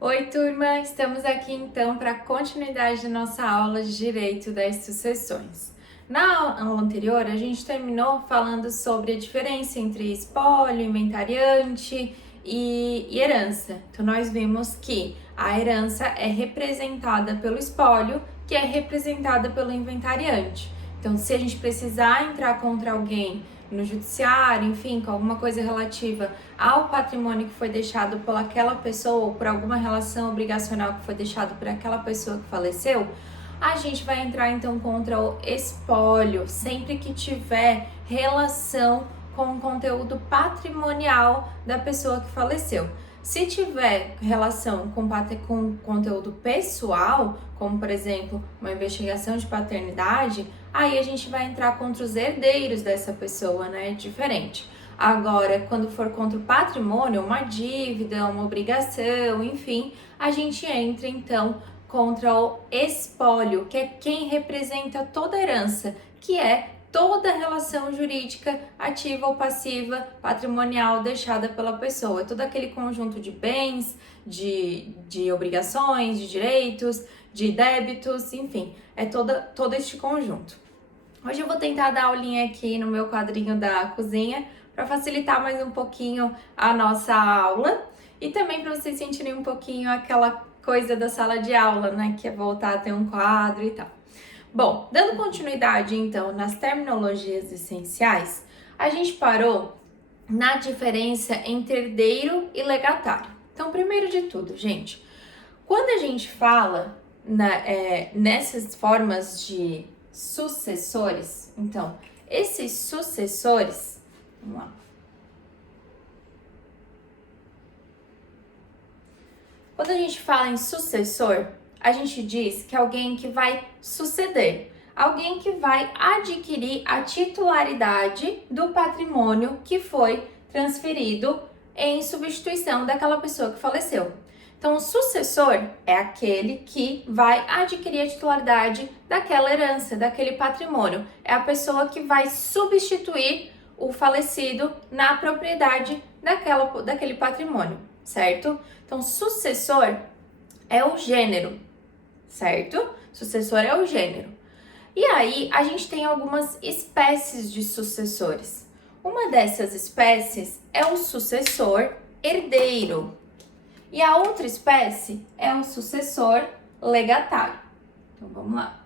Oi, turma! Estamos aqui então para a continuidade da nossa aula de Direito das Sucessões. Na aula anterior, a gente terminou falando sobre a diferença entre espólio, inventariante e herança. Então, nós vimos que a herança é representada pelo espólio, que é representada pelo inventariante. Então, se a gente precisar entrar contra alguém no judiciário, enfim, com alguma coisa relativa ao patrimônio que foi deixado por aquela pessoa ou por alguma relação obrigacional que foi deixado por aquela pessoa que faleceu, a gente vai entrar então contra o espólio, sempre que tiver relação com o conteúdo patrimonial da pessoa que faleceu. Se tiver relação com conteúdo pessoal, como por exemplo uma investigação de paternidade, aí a gente vai entrar contra os herdeiros dessa pessoa, né? Diferente. Agora, quando for contra o patrimônio, uma dívida, uma obrigação, enfim, a gente entra então contra o espólio, que é quem representa toda a herança, que é toda a relação jurídica ativa ou passiva patrimonial deixada pela pessoa, todo aquele conjunto de bens, de obrigações, de direitos, de débitos, enfim, é todo este conjunto. Hoje eu vou tentar dar aulinha aqui no meu quadrinho da cozinha para facilitar mais um pouquinho a nossa aula e também para vocês sentirem um pouquinho aquela coisa da sala de aula, né, que é voltar a ter um quadro e tal. Bom, dando continuidade então nas terminologias essenciais, a gente parou na diferença entre herdeiro e legatário. Então, primeiro de tudo, gente, quando a gente fala nessas formas de sucessores, então, esses sucessores, vamos lá. Quando a gente fala em sucessor, a gente diz que é alguém que vai suceder, alguém que vai adquirir a titularidade do patrimônio que foi transferido em substituição daquela pessoa que faleceu. Então, o sucessor é aquele que vai adquirir a titularidade daquela herança, daquele patrimônio. É a pessoa que vai substituir o falecido na propriedade daquele patrimônio, certo? Então, sucessor é o gênero, certo? Sucessor é o gênero. E aí, a gente tem algumas espécies de sucessores. Uma dessas espécies é o sucessor herdeiro. E a outra espécie é o sucessor legatário. Então, vamos lá.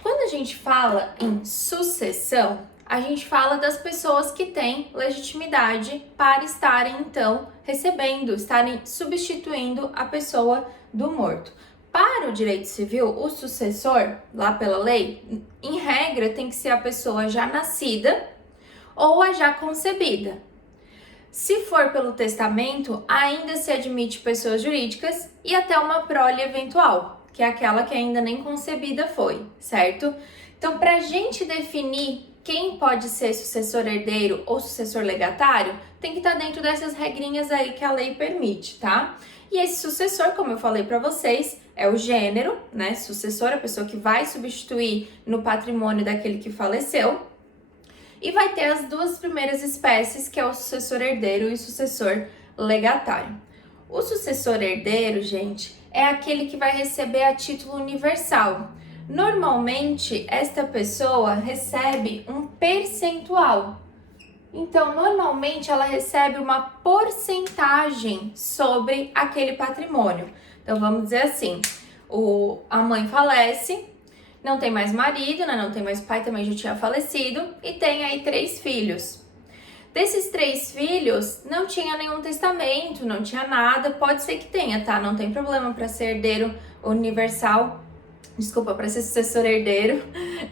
Quando a gente fala em sucessão, a gente fala das pessoas que têm legitimidade para estarem, então, estarem substituindo a pessoa do morto. Para o direito civil, o sucessor, lá pela lei, em regra, tem que ser a pessoa já nascida ou a já concebida. Se for pelo testamento, ainda se admite pessoas jurídicas e até uma prole eventual, que é aquela que ainda nem concebida foi, certo? Então, para a gente definir quem pode ser sucessor herdeiro ou sucessor legatário, tem que estar dentro dessas regrinhas aí que a lei permite, tá? E esse sucessor, como eu falei para vocês, é o gênero, né? Sucessor é a pessoa que vai substituir no patrimônio daquele que faleceu. E vai ter as duas primeiras espécies, que é o sucessor herdeiro e o sucessor legatário. O sucessor herdeiro, gente, é aquele que vai receber a título universal. Normalmente, esta pessoa recebe um percentual. Então, normalmente, ela recebe uma porcentagem sobre aquele patrimônio. Então, vamos dizer assim, a mãe falece, não tem mais marido, né? Não tem mais pai, também já tinha falecido, e tem aí 3 filhos. Desses 3 filhos, não tinha nenhum testamento, não tinha nada, pode ser que tenha, tá? Não tem problema para ser herdeiro universal, para ser sucessor herdeiro,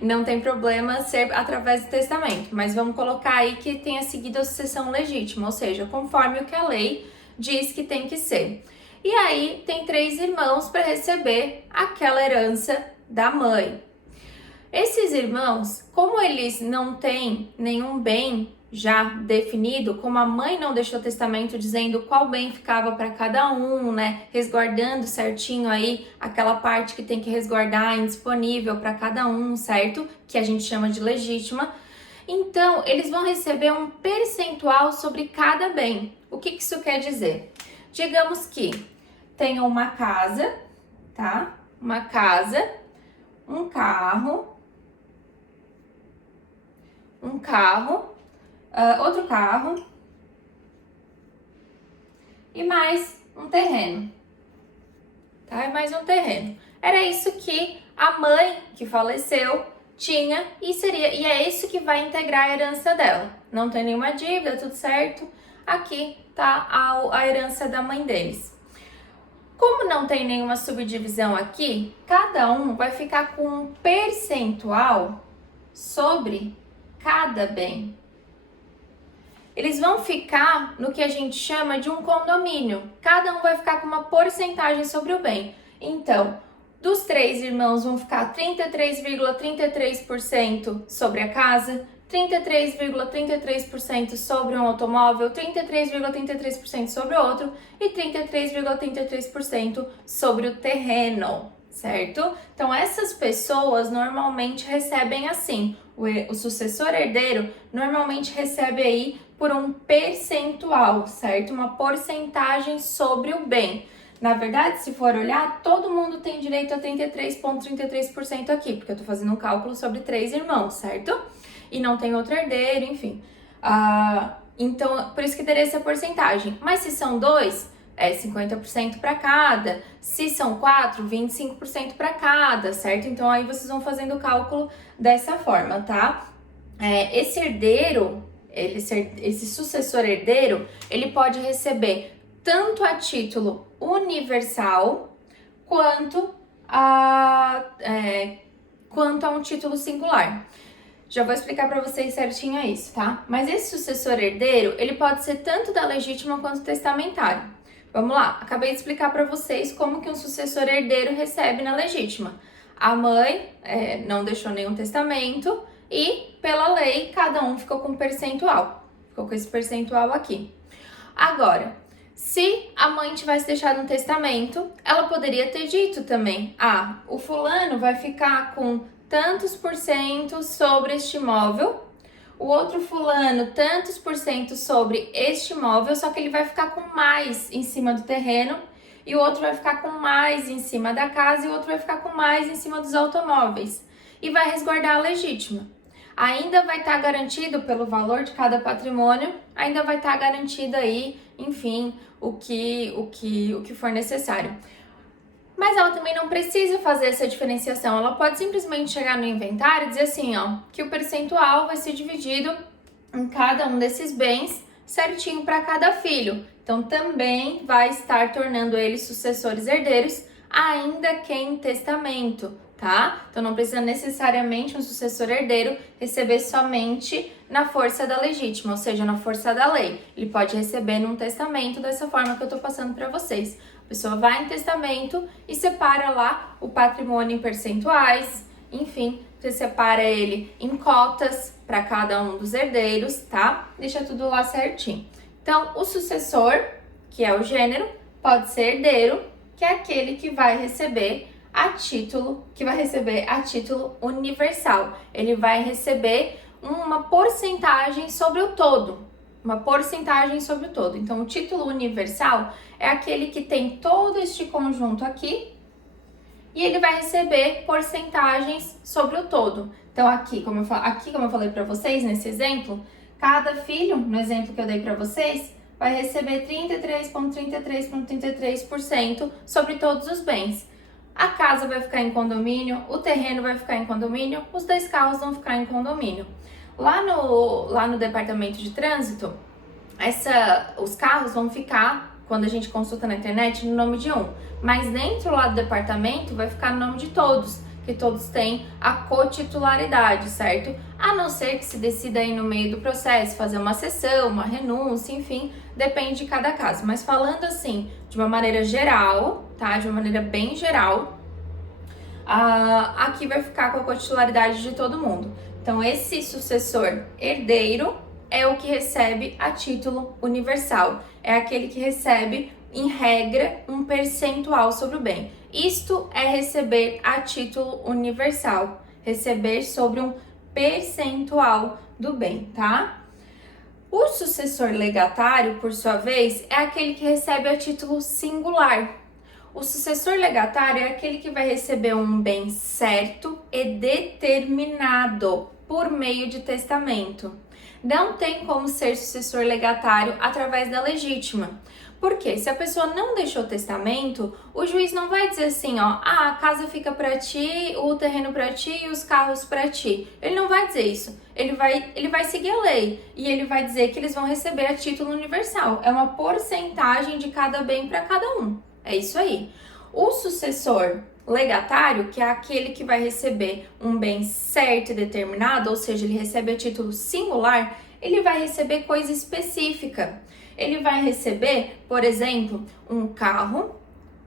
não tem problema ser através do testamento, mas vamos colocar aí que tenha seguido a sucessão legítima, ou seja, conforme o que a lei diz que tem que ser. E aí tem 3 irmãos para receber aquela herança da mãe. Esses irmãos, como eles não têm nenhum bem já definido, como a mãe não deixou testamento dizendo qual bem ficava para cada um, né? Resguardando certinho aí aquela parte que tem que resguardar indisponível para cada um, certo? Que a gente chama de legítima. Então, eles vão receber um percentual sobre cada bem. O que isso quer dizer? Digamos que tenham uma casa, tá? Uma casa, um carro, outro carro e mais um terreno, tá? E mais um terreno. Era isso que a mãe que faleceu tinha e é isso que vai integrar a herança dela. Não tem nenhuma dívida, tudo certo. Aqui tá a herança da mãe deles. Como não tem nenhuma subdivisão aqui, cada um vai ficar com um percentual sobre cada bem. Eles vão ficar no que a gente chama de um condomínio. Cada um vai ficar com uma porcentagem sobre o bem. Então, dos 3 irmãos vão ficar 33,33% sobre a casa, 33,33% sobre um automóvel, 33,33% sobre outro e 33,33% sobre o terreno, certo? Então, essas pessoas normalmente recebem assim. O sucessor herdeiro normalmente recebe aí por um percentual, certo? Uma porcentagem sobre o bem. Na verdade, se for olhar, todo mundo tem direito a 33,33% aqui, porque eu tô fazendo um cálculo sobre 3 irmãos, certo? E não tem outro herdeiro, enfim. Então, por isso que teria essa porcentagem. Mas se são 2, é 50% para cada. Se são 4, 25% para cada, certo? Então, aí vocês vão fazendo o cálculo dessa forma, tá? Esse herdeiro, esse sucessor herdeiro, ele pode receber tanto a título universal quanto a um título singular. Já vou explicar para vocês certinho isso, tá? Mas esse sucessor herdeiro, ele pode ser tanto da legítima quanto testamentário. Vamos lá, acabei de explicar para vocês como que um sucessor herdeiro recebe na legítima. A mãe não deixou nenhum testamento e, pela lei, cada um ficou com um percentual. Ficou com esse percentual aqui. Agora, se a mãe tivesse deixado um testamento, ela poderia ter dito também: o fulano vai ficar com tantos por cento sobre este imóvel, o outro fulano tantos por cento sobre este imóvel, só que ele vai ficar com mais em cima do terreno, e o outro vai ficar com mais em cima da casa, e o outro vai ficar com mais em cima dos automóveis, e vai resguardar a legítima. Ainda vai estar garantido pelo valor de cada patrimônio, ainda vai estar garantido aí, enfim, o que for necessário. Mas ela também não precisa fazer essa diferenciação, ela pode simplesmente chegar no inventário e dizer assim, que o percentual vai ser dividido em cada um desses bens certinho para cada filho. Então também vai estar tornando eles sucessores herdeiros, ainda que em testamento, tá? Então não precisa necessariamente um sucessor herdeiro receber somente na força da legítima, ou seja, na força da lei. Ele pode receber num testamento dessa forma que eu tô passando para vocês. A pessoa vai em testamento e separa lá o patrimônio em percentuais, enfim, você separa ele em cotas para cada um dos herdeiros, tá? Deixa tudo lá certinho. Então, o sucessor, que é o gênero, pode ser herdeiro, que é aquele que vai receber a título universal. Ele vai receber uma porcentagem sobre o todo. Então, o título universal é aquele que tem todo este conjunto aqui e ele vai receber porcentagens sobre o todo. Então, aqui, como eu falei para vocês nesse exemplo, cada filho, no exemplo que eu dei para vocês, vai receber 33,33% sobre todos os bens. A casa vai ficar em condomínio, o terreno vai ficar em condomínio, os 2 carros vão ficar em condomínio. Lá no departamento de trânsito, os carros vão ficar, quando a gente consulta na internet, no nome de um. Mas dentro lá do departamento vai ficar no nome de todos, que todos têm a cotitularidade, certo? A não ser que se decida aí no meio do processo fazer uma cessão, uma renúncia, enfim, depende de cada caso. Mas falando assim, de uma maneira geral, tá? De uma maneira bem geral, aqui vai ficar com a cotitularidade de todo mundo. Então, esse sucessor herdeiro é o que recebe a título universal. É aquele que recebe, em regra, um percentual sobre o bem. Isto é receber a título universal. Receber sobre um percentual do bem, tá? O sucessor legatário, por sua vez, é aquele que recebe a título singular. O sucessor legatário é aquele que vai receber um bem certo e determinado por meio de testamento. Não tem como ser sucessor legatário através da legítima. Porque se a pessoa não deixou testamento, o juiz não vai dizer assim, ó, a casa fica para ti, o terreno para ti e os carros para ti. Ele não vai dizer isso. Ele vai seguir a lei e ele vai dizer que eles vão receber a título universal. É uma porcentagem de cada bem para cada um. É isso aí. O sucessor legatário, que é aquele que vai receber um bem certo e determinado, ou seja, ele recebe a título singular, ele vai receber coisa específica. Ele vai receber, por exemplo, um carro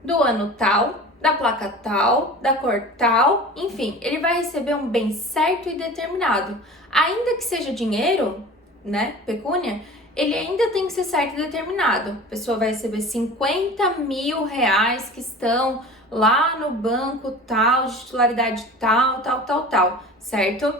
do ano tal, da placa tal, da cor tal, enfim, ele vai receber um bem certo e determinado. Ainda que seja dinheiro, né, pecúnia, ele ainda tem que ser certo e determinado. A pessoa vai receber 50 mil reais que estão lá no banco tal, de titularidade tal, certo?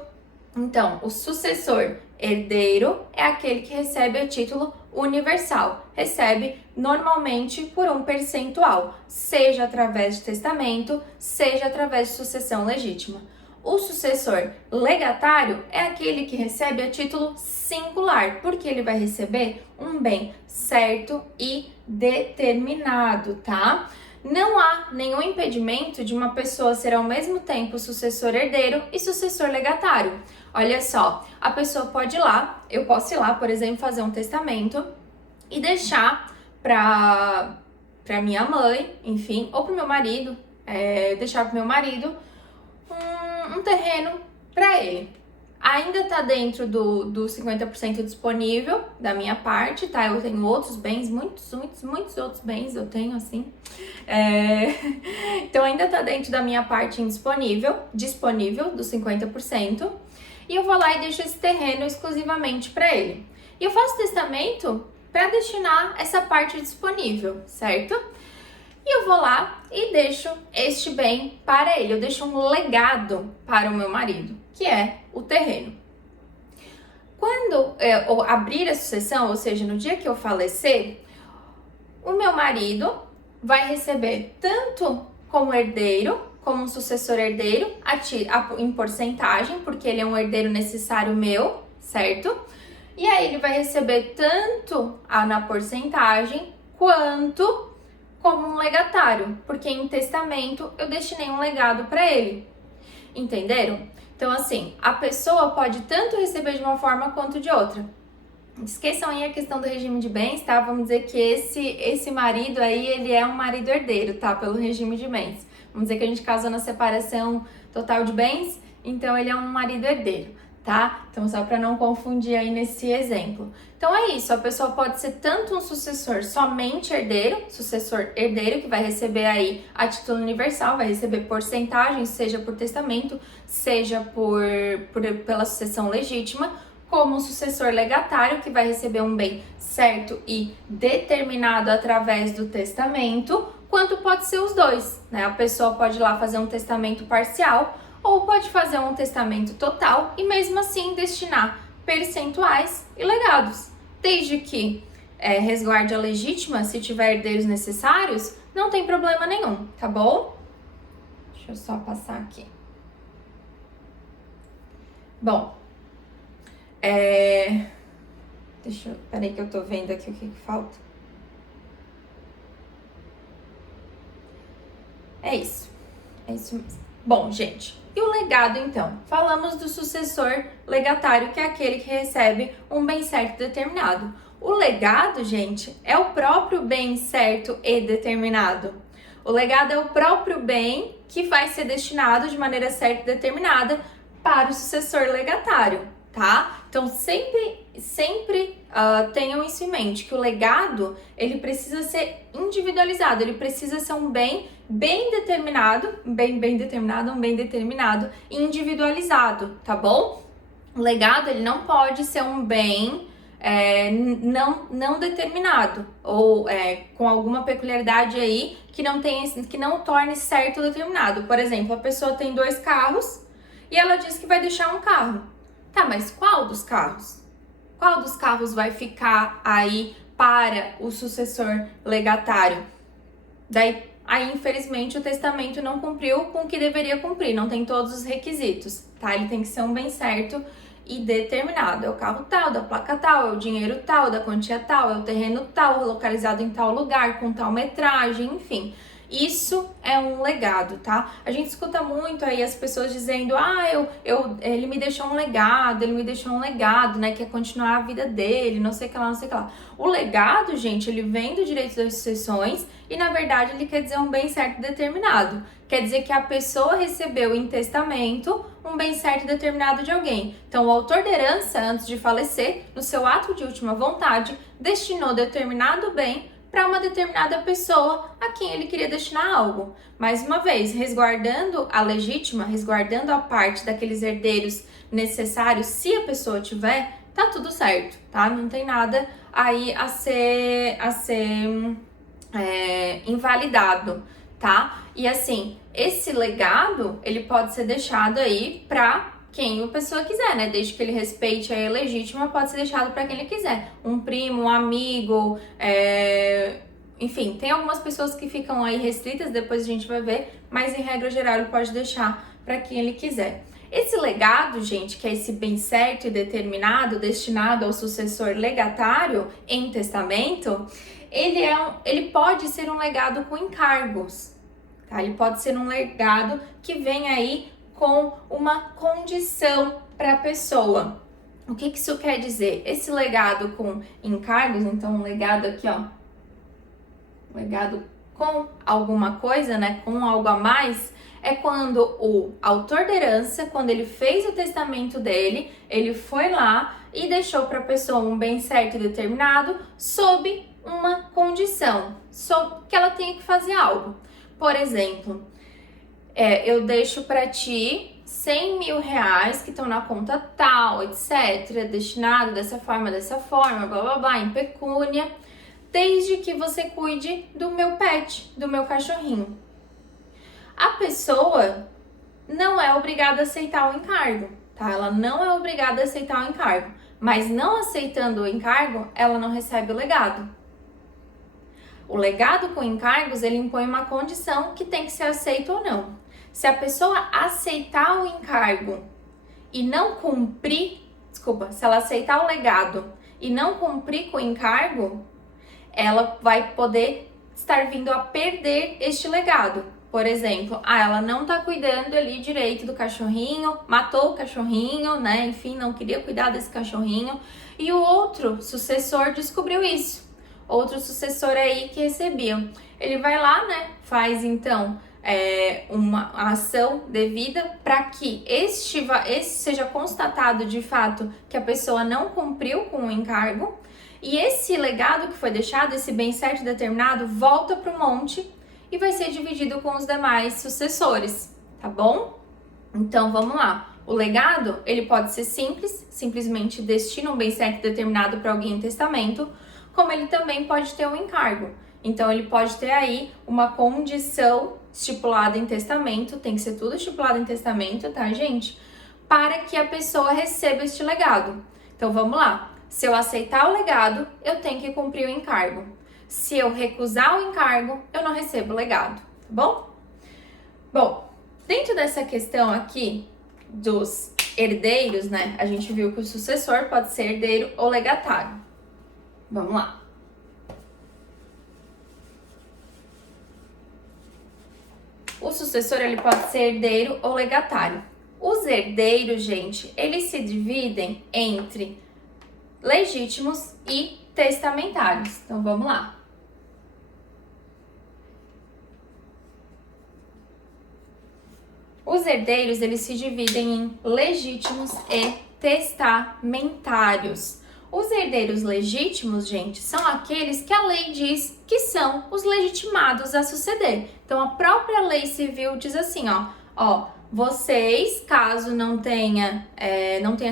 Então, o sucessor herdeiro é aquele que recebe a título universal. Recebe normalmente por um percentual, seja através de testamento, seja através de sucessão legítima. O sucessor legatário é aquele que recebe a título singular, porque ele vai receber um bem certo e determinado, tá? Não há nenhum impedimento de uma pessoa ser ao mesmo tempo sucessor herdeiro e sucessor legatário. Olha só, a pessoa pode ir lá, eu posso ir lá, por exemplo, fazer um testamento e deixar para minha mãe, enfim, ou para o meu marido, deixar para o meu marido um terreno para ele. Ainda tá dentro do 50% disponível da minha parte, tá? Eu tenho outros bens, muitos outros bens eu tenho, assim. Então ainda tá dentro da minha parte disponível dos 50%. E eu vou lá e deixo esse terreno exclusivamente para ele. E eu faço testamento para destinar essa parte disponível, certo? E eu vou lá e deixo este bem para ele. Eu deixo um legado para o meu marido, que é o terreno. Quando eu abrir a sucessão, ou seja, no dia que eu falecer, o meu marido vai receber tanto como herdeiro, como um sucessor herdeiro, em porcentagem, porque ele é um herdeiro necessário meu, certo? E aí ele vai receber tanto na porcentagem, quanto como um legatário, porque em testamento eu destinei um legado para ele. Entenderam? Então, assim, a pessoa pode tanto receber de uma forma quanto de outra. Esqueçam aí a questão do regime de bens, tá? Vamos dizer que esse marido aí, ele é um marido herdeiro, tá? Pelo regime de bens. Vamos dizer que a gente casou na separação total de bens, então ele é um marido herdeiro, tá? Então, só para não confundir aí nesse exemplo. Então, é isso. A pessoa pode ser tanto um sucessor somente herdeiro, sucessor herdeiro, que vai receber aí a título universal, vai receber porcentagem, seja por testamento, seja pela sucessão legítima, como um sucessor legatário, que vai receber um bem certo e determinado através do testamento, quanto pode ser os dois, né? A pessoa pode ir lá fazer um testamento parcial ou pode fazer um testamento total e mesmo assim destinar percentuais e legados. Desde que resguarde a legítima, se tiver herdeiros necessários, não tem problema nenhum, tá bom? Deixa eu só passar aqui. Bom, peraí que eu tô vendo aqui o que falta. É isso mesmo. Bom, gente, e o legado então? Falamos do sucessor legatário, que é aquele que recebe um bem certo e determinado. O legado, gente, é o próprio bem certo e determinado. O legado é o próprio bem que vai ser destinado de maneira certa e determinada para o sucessor legatário, tá? Então, sempre tenham isso em mente, que o legado, ele precisa ser individualizado, ele precisa ser um bem determinado e individualizado, tá bom? O legado, ele não pode ser um bem não determinado, ou com alguma peculiaridade aí que não torne certo determinado. Por exemplo, a pessoa tem 2 carros e ela diz que vai deixar um carro. Tá, mas qual dos carros? Qual dos carros vai ficar aí para o sucessor legatário? Aí, infelizmente, o testamento não cumpriu com o que deveria cumprir, não tem todos os requisitos, tá? Ele tem que ser um bem certo e determinado. É o carro tal, da placa tal, é o dinheiro tal, da quantia tal, é o terreno tal, localizado em tal lugar, com tal metragem, enfim. Isso é um legado, tá? A gente escuta muito aí as pessoas dizendo, ele me deixou um legado, né? Quer continuar a vida dele, não sei o que lá, não sei o que lá. O legado, gente, ele vem do direito das sucessões e, na verdade, ele quer dizer um bem certo determinado. Quer dizer que a pessoa recebeu em testamento um bem certo determinado de alguém. Então, o autor da herança, antes de falecer, no seu ato de última vontade, destinou determinado bem para uma determinada pessoa a quem ele queria destinar algo. Mais uma vez, resguardando a legítima, resguardando a parte daqueles herdeiros necessários, se a pessoa tiver, tá tudo certo, tá? Não tem nada aí a ser invalidado, tá? E assim, esse legado, ele pode ser deixado aí para quem a pessoa quiser, né? Desde que ele respeite a legítima, pode ser deixado para quem ele quiser. Um primo, um amigo, enfim, tem algumas pessoas que ficam aí restritas, depois a gente vai ver, mas em regra geral ele pode deixar para quem ele quiser. Esse legado, gente, que é esse bem certo e determinado, destinado ao sucessor legatário em testamento, ele pode ser um legado com encargos, tá? Ele pode ser um legado que vem aí com uma condição para a pessoa. O que isso quer dizer? Esse legado com encargos, então um legado aqui, ó, um legado com alguma coisa, né, com algo a mais, é quando o autor da herança, quando ele fez o testamento dele, ele foi lá e deixou para a pessoa um bem certo e determinado sob uma condição, que ela tenha que fazer algo. Por exemplo, eu deixo para ti 100 mil reais que estão na conta tal, etc., destinado dessa forma, blá, blá, blá, em pecúnia, desde que você cuide do meu pet, do meu cachorrinho. A pessoa não é obrigada a aceitar o encargo, tá? Ela não é obrigada a aceitar o encargo, mas não aceitando o encargo, ela não recebe o legado. O legado com encargos, ele impõe uma condição que tem que ser aceito ou não. Se a pessoa aceitar o encargo e não cumprir, se ela aceitar o legado e não cumprir com o encargo, ela vai poder estar vindo a perder este legado. Por exemplo, ela não tá cuidando ali direito do cachorrinho, matou o cachorrinho, né? Enfim, não queria cuidar desse cachorrinho. E o outro sucessor descobriu isso. Outro sucessor aí que recebia. Ele vai lá, né? Faz então uma ação devida para que esse seja constatado de fato que a pessoa não cumpriu com o encargo. E esse legado que foi deixado, esse bem certo determinado, volta para o monte e vai ser dividido com os demais sucessores, tá bom? Então, vamos lá. O legado, ele pode ser simples, simplesmente destina um bem certo determinado para alguém em testamento, como ele também pode ter um encargo. Então, ele pode ter aí uma condição estipulada em testamento, tem que ser tudo estipulado em testamento, tá, gente? Para que a pessoa receba este legado. Então, vamos lá. Se eu aceitar o legado, eu tenho que cumprir o encargo. Se eu recusar o encargo, eu não recebo o legado, tá bom? Bom, dentro dessa questão aqui dos herdeiros, né? A gente viu que o sucessor pode ser herdeiro ou legatário. Vamos lá. O sucessor, ele pode ser herdeiro ou legatário. Os herdeiros, gente, eles se dividem entre legítimos e testamentários. Então, vamos lá. Os herdeiros, eles se dividem em legítimos e testamentários. Os herdeiros legítimos, gente, são aqueles que a lei diz que são os legitimados a suceder. Então, a própria lei civil diz assim, ó, vocês, caso não tenha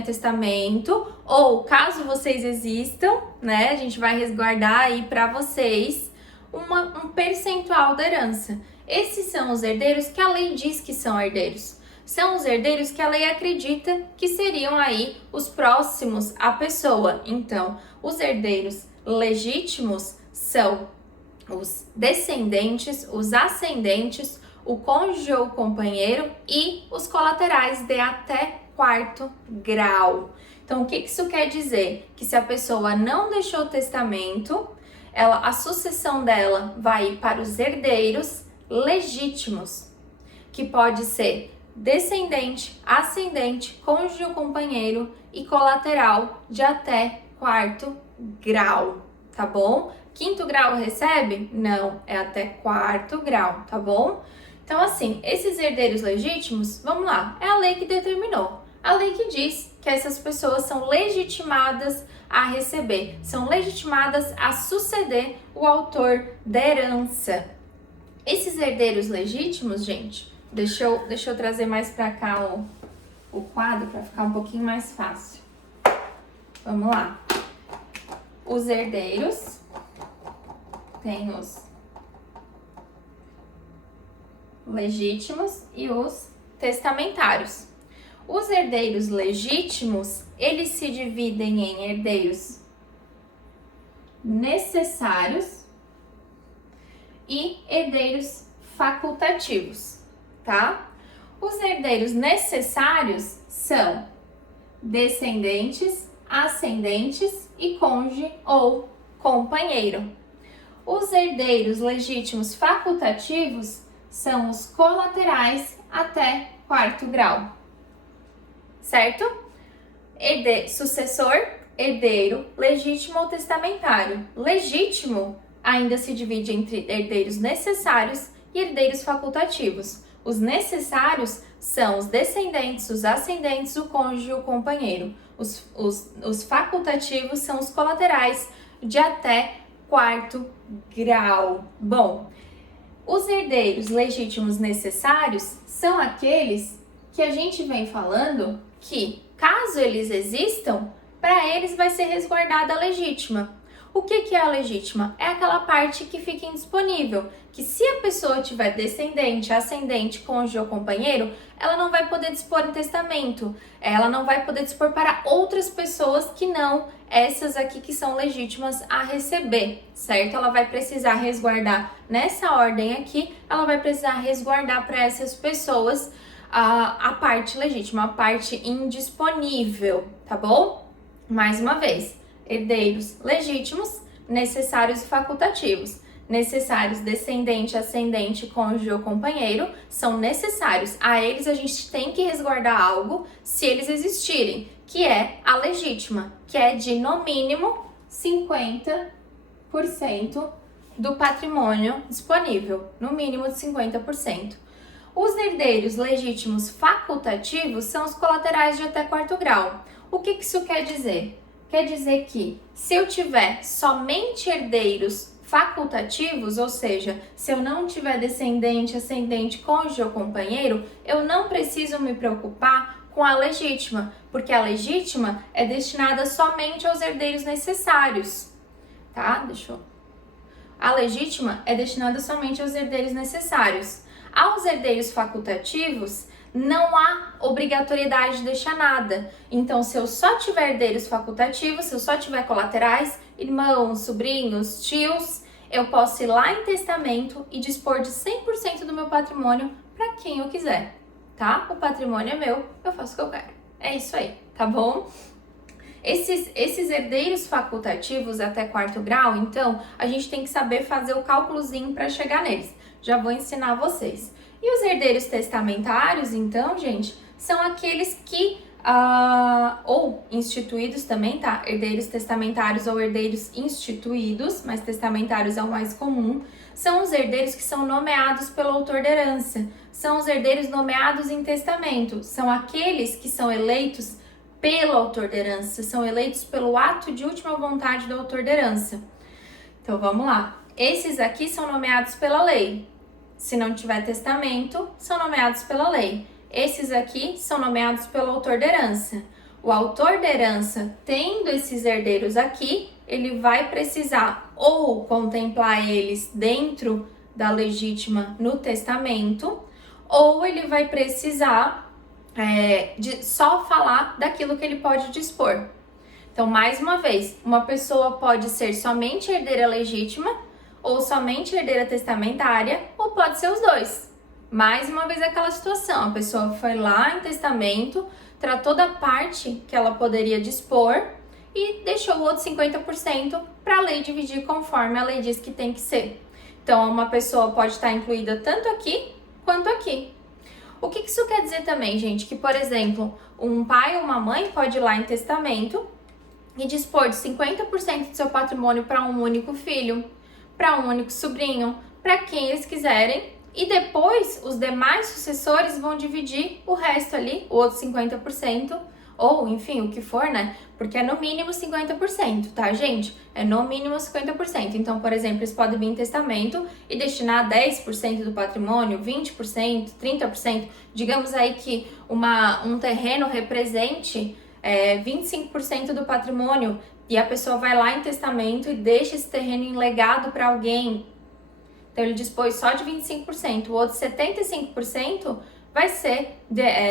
testamento, ou caso vocês existam, né, a gente vai resguardar aí para vocês um percentual da herança. Esses são os herdeiros que a lei diz que são herdeiros. São os herdeiros que a lei acredita que seriam aí os próximos à pessoa. Então, os herdeiros legítimos são os descendentes, os ascendentes, o cônjuge ou companheiro e os colaterais de até quarto grau. Então, o que isso quer dizer? Que se a pessoa não deixou testamento, a sucessão dela vai ir para os herdeiros legítimos, que pode ser descendente, ascendente, cônjuge ou companheiro e colateral de até quarto grau, tá bom? Quinto grau recebe? Não, é até quarto grau, tá bom? Então, assim, esses herdeiros legítimos, vamos lá, é a lei que determinou. A lei que diz que essas pessoas são legitimadas a receber, são legitimadas a suceder o autor da herança. Esses herdeiros legítimos, gente, deixa eu trazer mais para cá o quadro para ficar um pouquinho mais fácil. Vamos lá. Os herdeiros, tem os legítimos e os testamentários. Os herdeiros legítimos, eles se dividem em herdeiros necessários e herdeiros facultativos, tá? Os herdeiros necessários são descendentes, ascendentes e cônjuge ou companheiro. Os herdeiros legítimos facultativos são os colaterais até quarto grau, certo? Sucessor, herdeiro, legítimo ou testamentário. Legítimo ainda se divide entre herdeiros necessários e herdeiros facultativos. Os necessários são os descendentes, os ascendentes, o cônjuge e o companheiro. Os facultativos são os colaterais de até quarto grau. Bom, os herdeiros legítimos necessários são aqueles que a gente vem falando que, caso eles existam, para eles vai ser resguardada a legítima. O que é a legítima? É aquela parte que fica indisponível, que se a pessoa tiver descendente, ascendente, cônjuge ou companheiro, ela não vai poder dispor em testamento, ela não vai poder dispor para outras pessoas que não essas aqui que são legítimas a receber, certo? Ela vai precisar resguardar nessa ordem aqui, ela vai precisar resguardar para essas pessoas a parte legítima, a parte indisponível, tá bom? Mais uma vez, herdeiros legítimos, necessários e facultativos. Necessários, descendente, ascendente, cônjuge ou companheiro, são necessários. A eles a gente tem que resguardar algo se eles existirem, que é a legítima, que é de no mínimo 50% do patrimônio disponível, no mínimo de 50%. Os herdeiros legítimos facultativos são os colaterais de até quarto grau. O que isso quer dizer? Quer dizer que se eu tiver somente herdeiros facultativos, ou seja, se eu não tiver descendente, ascendente, cônjuge ou companheiro, eu não preciso me preocupar com a legítima, porque a legítima é destinada somente aos herdeiros necessários, tá? A legítima é destinada somente aos herdeiros necessários. Aos herdeiros facultativos, não há obrigatoriedade de deixar nada. Então, se eu só tiver herdeiros facultativos, se eu só tiver colaterais, irmãos, sobrinhos, tios, eu posso ir lá em testamento e dispor de 100% do meu patrimônio para quem eu quiser, tá? O patrimônio é meu, eu faço o que eu quero. É isso aí, tá bom? Esses herdeiros facultativos até quarto grau, então, a gente tem que saber fazer o cálculozinho para chegar neles. Já vou ensinar vocês. E os herdeiros testamentários, então, gente, são aqueles que, ou instituídos também, tá? Herdeiros testamentários ou herdeiros instituídos, mas testamentários é o mais comum, são os herdeiros que são nomeados pelo autor da herança, são os herdeiros nomeados em testamento, são aqueles que são eleitos pelo autor da herança, são eleitos pelo ato de última vontade do autor da herança. Então, vamos lá. Esses aqui são nomeados pela lei. Se não tiver testamento, são nomeados pela lei. Esses aqui são nomeados pelo autor da herança. O autor da herança, tendo esses herdeiros aqui, ele vai precisar ou contemplar eles dentro da legítima no testamento, ou ele vai precisar de só falar daquilo que ele pode dispor. Então, mais uma vez, uma pessoa pode ser somente herdeira legítima, ou somente herdeira testamentária, ou pode ser os dois. Mais uma vez aquela situação, a pessoa foi lá em testamento, tratou da parte que ela poderia dispor e deixou o outro 50% para a lei dividir conforme a lei diz que tem que ser. Então, uma pessoa pode estar incluída tanto aqui quanto aqui. O que isso quer dizer também, gente? Que, por exemplo, um pai ou uma mãe pode ir lá em testamento e dispor de 50% do seu patrimônio para um único filho, para um único sobrinho, para quem eles quiserem, e depois os demais sucessores vão dividir o resto ali, o outro 50%, ou enfim, o que for, né? Porque é no mínimo 50%, tá, gente? É no mínimo 50%. Então, por exemplo, eles podem vir em testamento e destinar 10% do patrimônio, 20%, 30%. Digamos aí que um terreno represente 25% do patrimônio e a pessoa vai lá em testamento e deixa esse terreno em legado para alguém. Então, ele dispôs só de 25%, o outro 75% vai ser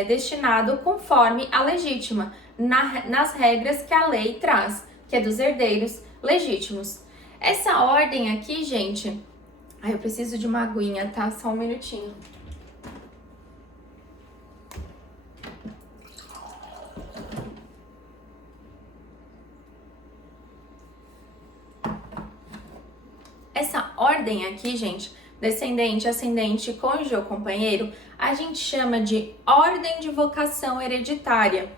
destinado conforme a legítima, nas regras que a lei traz, que é dos herdeiros legítimos. Essa ordem aqui, gente... eu preciso de uma aguinha, tá? Só um minutinho. Essa ordem aqui, gente, descendente, ascendente, cônjuge ou companheiro, a gente chama de ordem de vocação hereditária.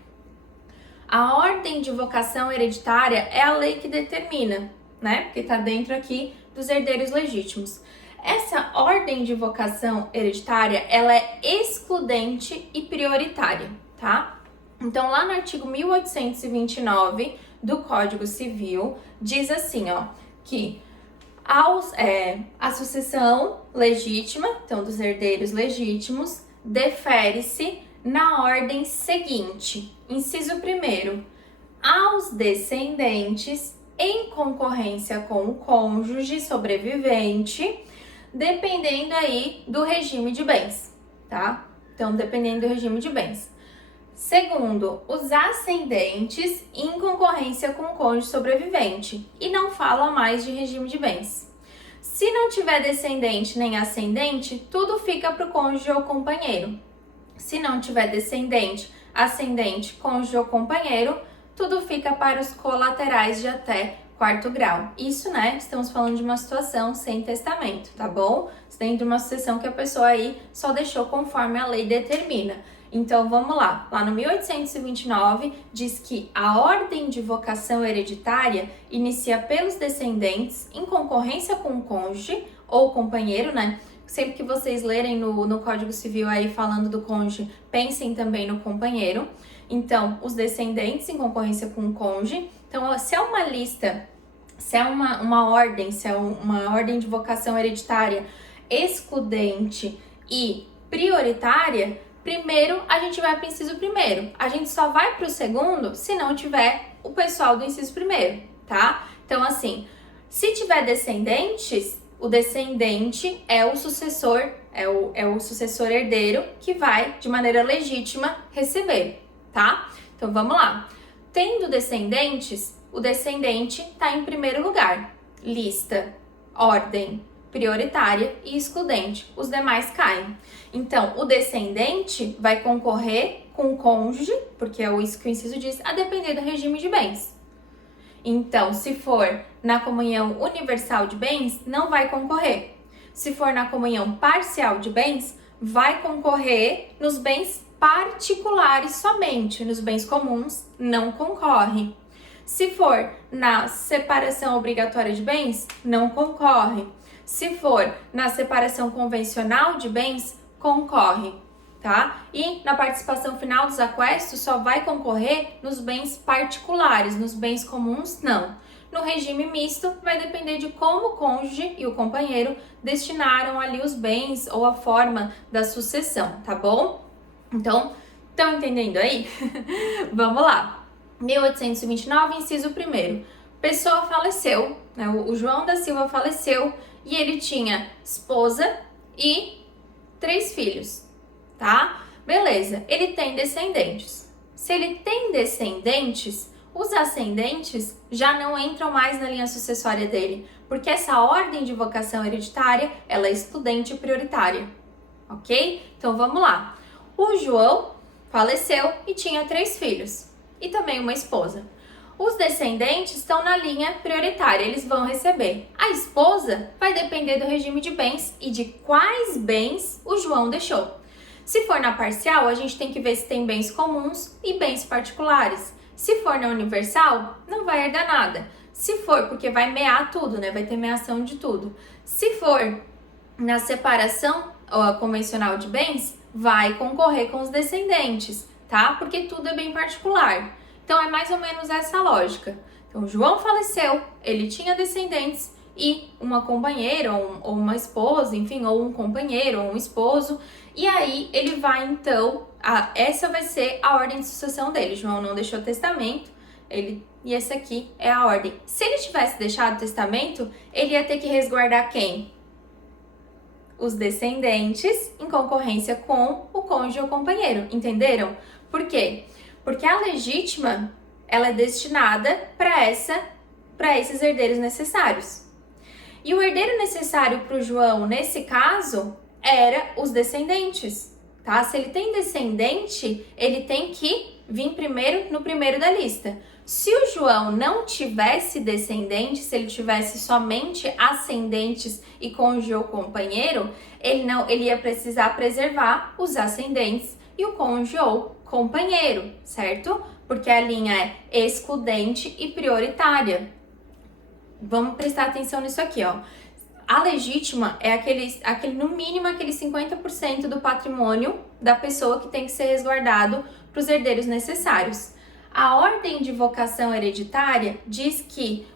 A ordem de vocação hereditária é a lei que determina, né? Porque tá dentro aqui dos herdeiros legítimos. Essa ordem de vocação hereditária, ela é excludente e prioritária, tá? Então, lá no artigo 1829 do Código Civil, diz assim, ó, que a sucessão legítima, então dos herdeiros legítimos, defere-se na ordem seguinte. Inciso 1º, aos descendentes em concorrência com o cônjuge sobrevivente, dependendo aí do regime de bens, tá? Então, dependendo do regime de bens. Segundo, os ascendentes em concorrência com o cônjuge sobrevivente. E não fala mais de regime de bens. Se não tiver descendente nem ascendente, tudo fica para o cônjuge ou companheiro. Se não tiver descendente, ascendente, cônjuge ou companheiro, tudo fica para os colaterais de até 4º grau. Isso, né? Estamos falando de uma situação sem testamento, tá bom? Dentro de uma sucessão que a pessoa aí só deixou conforme a lei determina. Então, vamos lá. Lá no 1829, diz que a ordem de vocação hereditária inicia pelos descendentes em concorrência com o cônjuge ou companheiro, né? Sempre que vocês lerem no Código Civil aí falando do cônjuge, pensem também no companheiro. Então, os descendentes em concorrência com o cônjuge. Então, se é uma lista, se é uma ordem, se é uma ordem de vocação hereditária excludente e prioritária, primeiro a gente vai para o inciso 1º. A gente só vai para o segundo se não tiver o pessoal do inciso 1º, tá? Então, assim, se tiver descendentes, o descendente é o sucessor, é o sucessor herdeiro que vai, de maneira legítima, receber, tá? Então, vamos lá. Tendo descendentes, o descendente está em primeiro lugar. Lista, ordem prioritária e excludente. Os demais caem. Então, o descendente vai concorrer com o cônjuge, porque é isso que o inciso diz, a depender do regime de bens. Então, se for na comunhão universal de bens, não vai concorrer. Se for na comunhão parcial de bens, vai concorrer nos bens particulares somente. Nos bens comuns, não concorre. Se for na separação obrigatória de bens, não concorre. Se for na separação convencional de bens, concorre, tá? E na participação final dos aquestos só vai concorrer nos bens particulares, nos bens comuns não. No regime misto, vai depender de como o cônjuge e o companheiro destinaram ali os bens ou a forma da sucessão, tá bom? Então, estão entendendo aí? Vamos lá. 1829, inciso 1º. Pessoa faleceu, né? O João da Silva faleceu e ele tinha esposa e 3 filhos, tá? Beleza, ele tem descendentes. Se ele tem descendentes, os ascendentes já não entram mais na linha sucessória dele, porque essa ordem de vocação hereditária, ela é excludente e prioritária, ok? Então vamos lá. O João faleceu e tinha 3 filhos e também uma esposa. Os descendentes estão na linha prioritária, eles vão receber. A esposa vai depender do regime de bens e de quais bens o João deixou. Se for na parcial, a gente tem que ver se tem bens comuns e bens particulares. Se for na universal, não vai herdar nada. Se for, porque vai mear tudo, né? Vai ter meação de tudo. Se for na separação convencional de bens, vai concorrer com os descendentes, tá? Porque tudo é bem particular. Então, é mais ou menos essa lógica. Então, João faleceu, ele tinha descendentes e uma companheira ou uma esposa, enfim, ou um companheiro ou um esposo. E aí, ele vai, então, essa vai ser a ordem de sucessão dele. João não deixou testamento, e essa aqui é a ordem. Se ele tivesse deixado testamento, ele ia ter que resguardar quem? Os descendentes em concorrência com o cônjuge ou companheiro, entenderam? Por quê? Porque a legítima, ela é destinada para esses herdeiros necessários. E o herdeiro necessário para o João, nesse caso, era os descendentes, tá? Se ele tem descendente, ele tem que vir primeiro no primeiro da lista. Se o João não tivesse descendente, se ele tivesse somente ascendentes e cônjuge ou companheiro, ele ia precisar preservar os ascendentes e o cônjuge ou companheiro, certo? Porque a linha é excludente e prioritária. Vamos prestar atenção nisso aqui, ó. A legítima é no mínimo aquele 50% do patrimônio da pessoa que tem que ser resguardado para os herdeiros necessários. A ordem de vocação hereditária diz que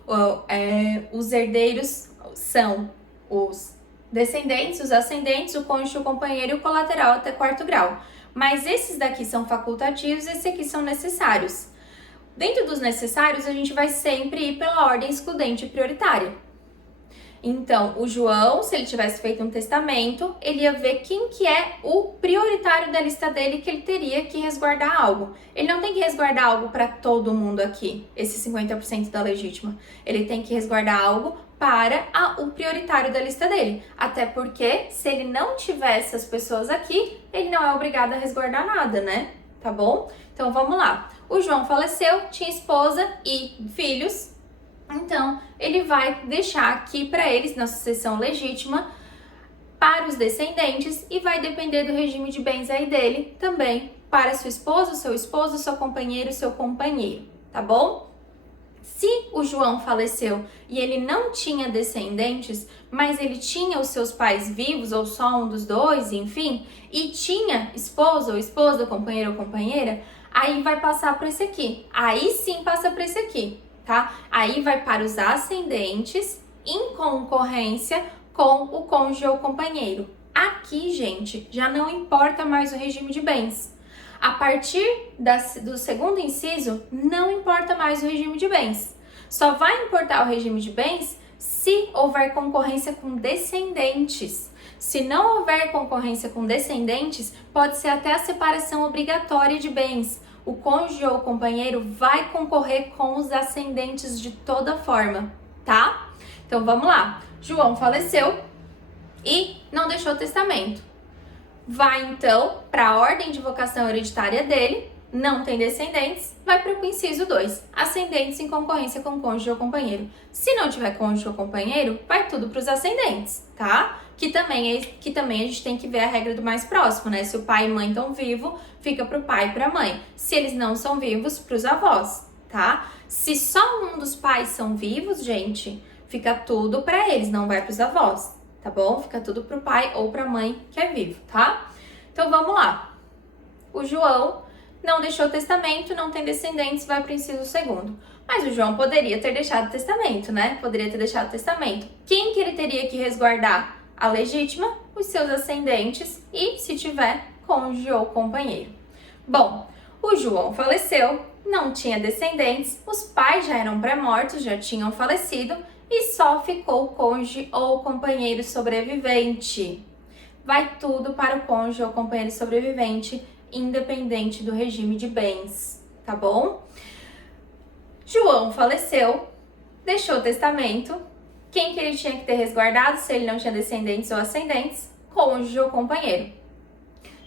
os herdeiros são os descendentes, os ascendentes, o cônjuge, o companheiro e o colateral até 4º grau. Mas esses daqui são facultativos, esses aqui são necessários. Dentro dos necessários, a gente vai sempre ir pela ordem excludente e prioritária. Então, o João, se ele tivesse feito um testamento, ele ia ver quem que é o prioritário da lista dele que ele teria que resguardar algo. Ele não tem que resguardar algo para todo mundo aqui, esse 50% da legítima. Ele tem que resguardar algo para o prioritário da lista dele. Até porque, se ele não tiver essas pessoas aqui, ele não é obrigado a resguardar nada, né? Tá bom? Então, vamos lá. O João faleceu, tinha esposa e filhos. Então, ele vai deixar aqui para eles, na sucessão legítima, para os descendentes e vai depender do regime de bens aí dele também para sua esposa, seu esposo, seu companheiro, seu companheiro, tá bom? Se o João faleceu e ele não tinha descendentes, mas ele tinha os seus pais vivos, ou só um dos dois, enfim, e tinha esposa ou esposa, companheiro ou companheira, aí vai passar para esse aqui. Aí sim passa para esse aqui, tá? Aí vai para os ascendentes em concorrência com o cônjuge ou companheiro. Aqui, gente, já não importa mais o regime de bens. A partir do segundo inciso, não importa mais o regime de bens. Só vai importar o regime de bens se houver concorrência com descendentes. Se não houver concorrência com descendentes, pode ser até a separação obrigatória de bens. O cônjuge ou companheiro vai concorrer com os ascendentes de toda forma, tá? Então vamos lá. João faleceu e não deixou testamento. Vai então para a ordem de vocação hereditária dele, não tem descendentes, vai para o inciso 2, ascendentes em concorrência com cônjuge ou companheiro. Se não tiver cônjuge ou companheiro, vai tudo para os ascendentes, tá? Que também a gente tem que ver a regra do mais próximo, né? Se o pai e mãe estão vivos, fica para o pai e para a mãe. Se eles não são vivos, para os avós, tá? Se só um dos pais são vivos, gente, fica tudo para eles, não vai para os avós, tá bom? Fica tudo para o pai ou para a mãe que é vivo, tá? Então vamos lá. O João não deixou testamento, não tem descendentes, vai para o inciso 2º. Mas o João poderia ter deixado testamento, né? Poderia ter deixado testamento. Quem que ele teria que resguardar? A legítima, os seus ascendentes e, se tiver, cônjuge ou companheiro. Bom, o João faleceu, não tinha descendentes, os pais já eram pré-mortos, já tinham falecido e só ficou o cônjuge ou companheiro sobrevivente. Vai tudo para o cônjuge ou companheiro sobrevivente, independente do regime de bens, tá bom? João faleceu, deixou o testamento. Quem que ele tinha que ter resguardado se ele não tinha descendentes ou ascendentes? Cônjuge ou companheiro.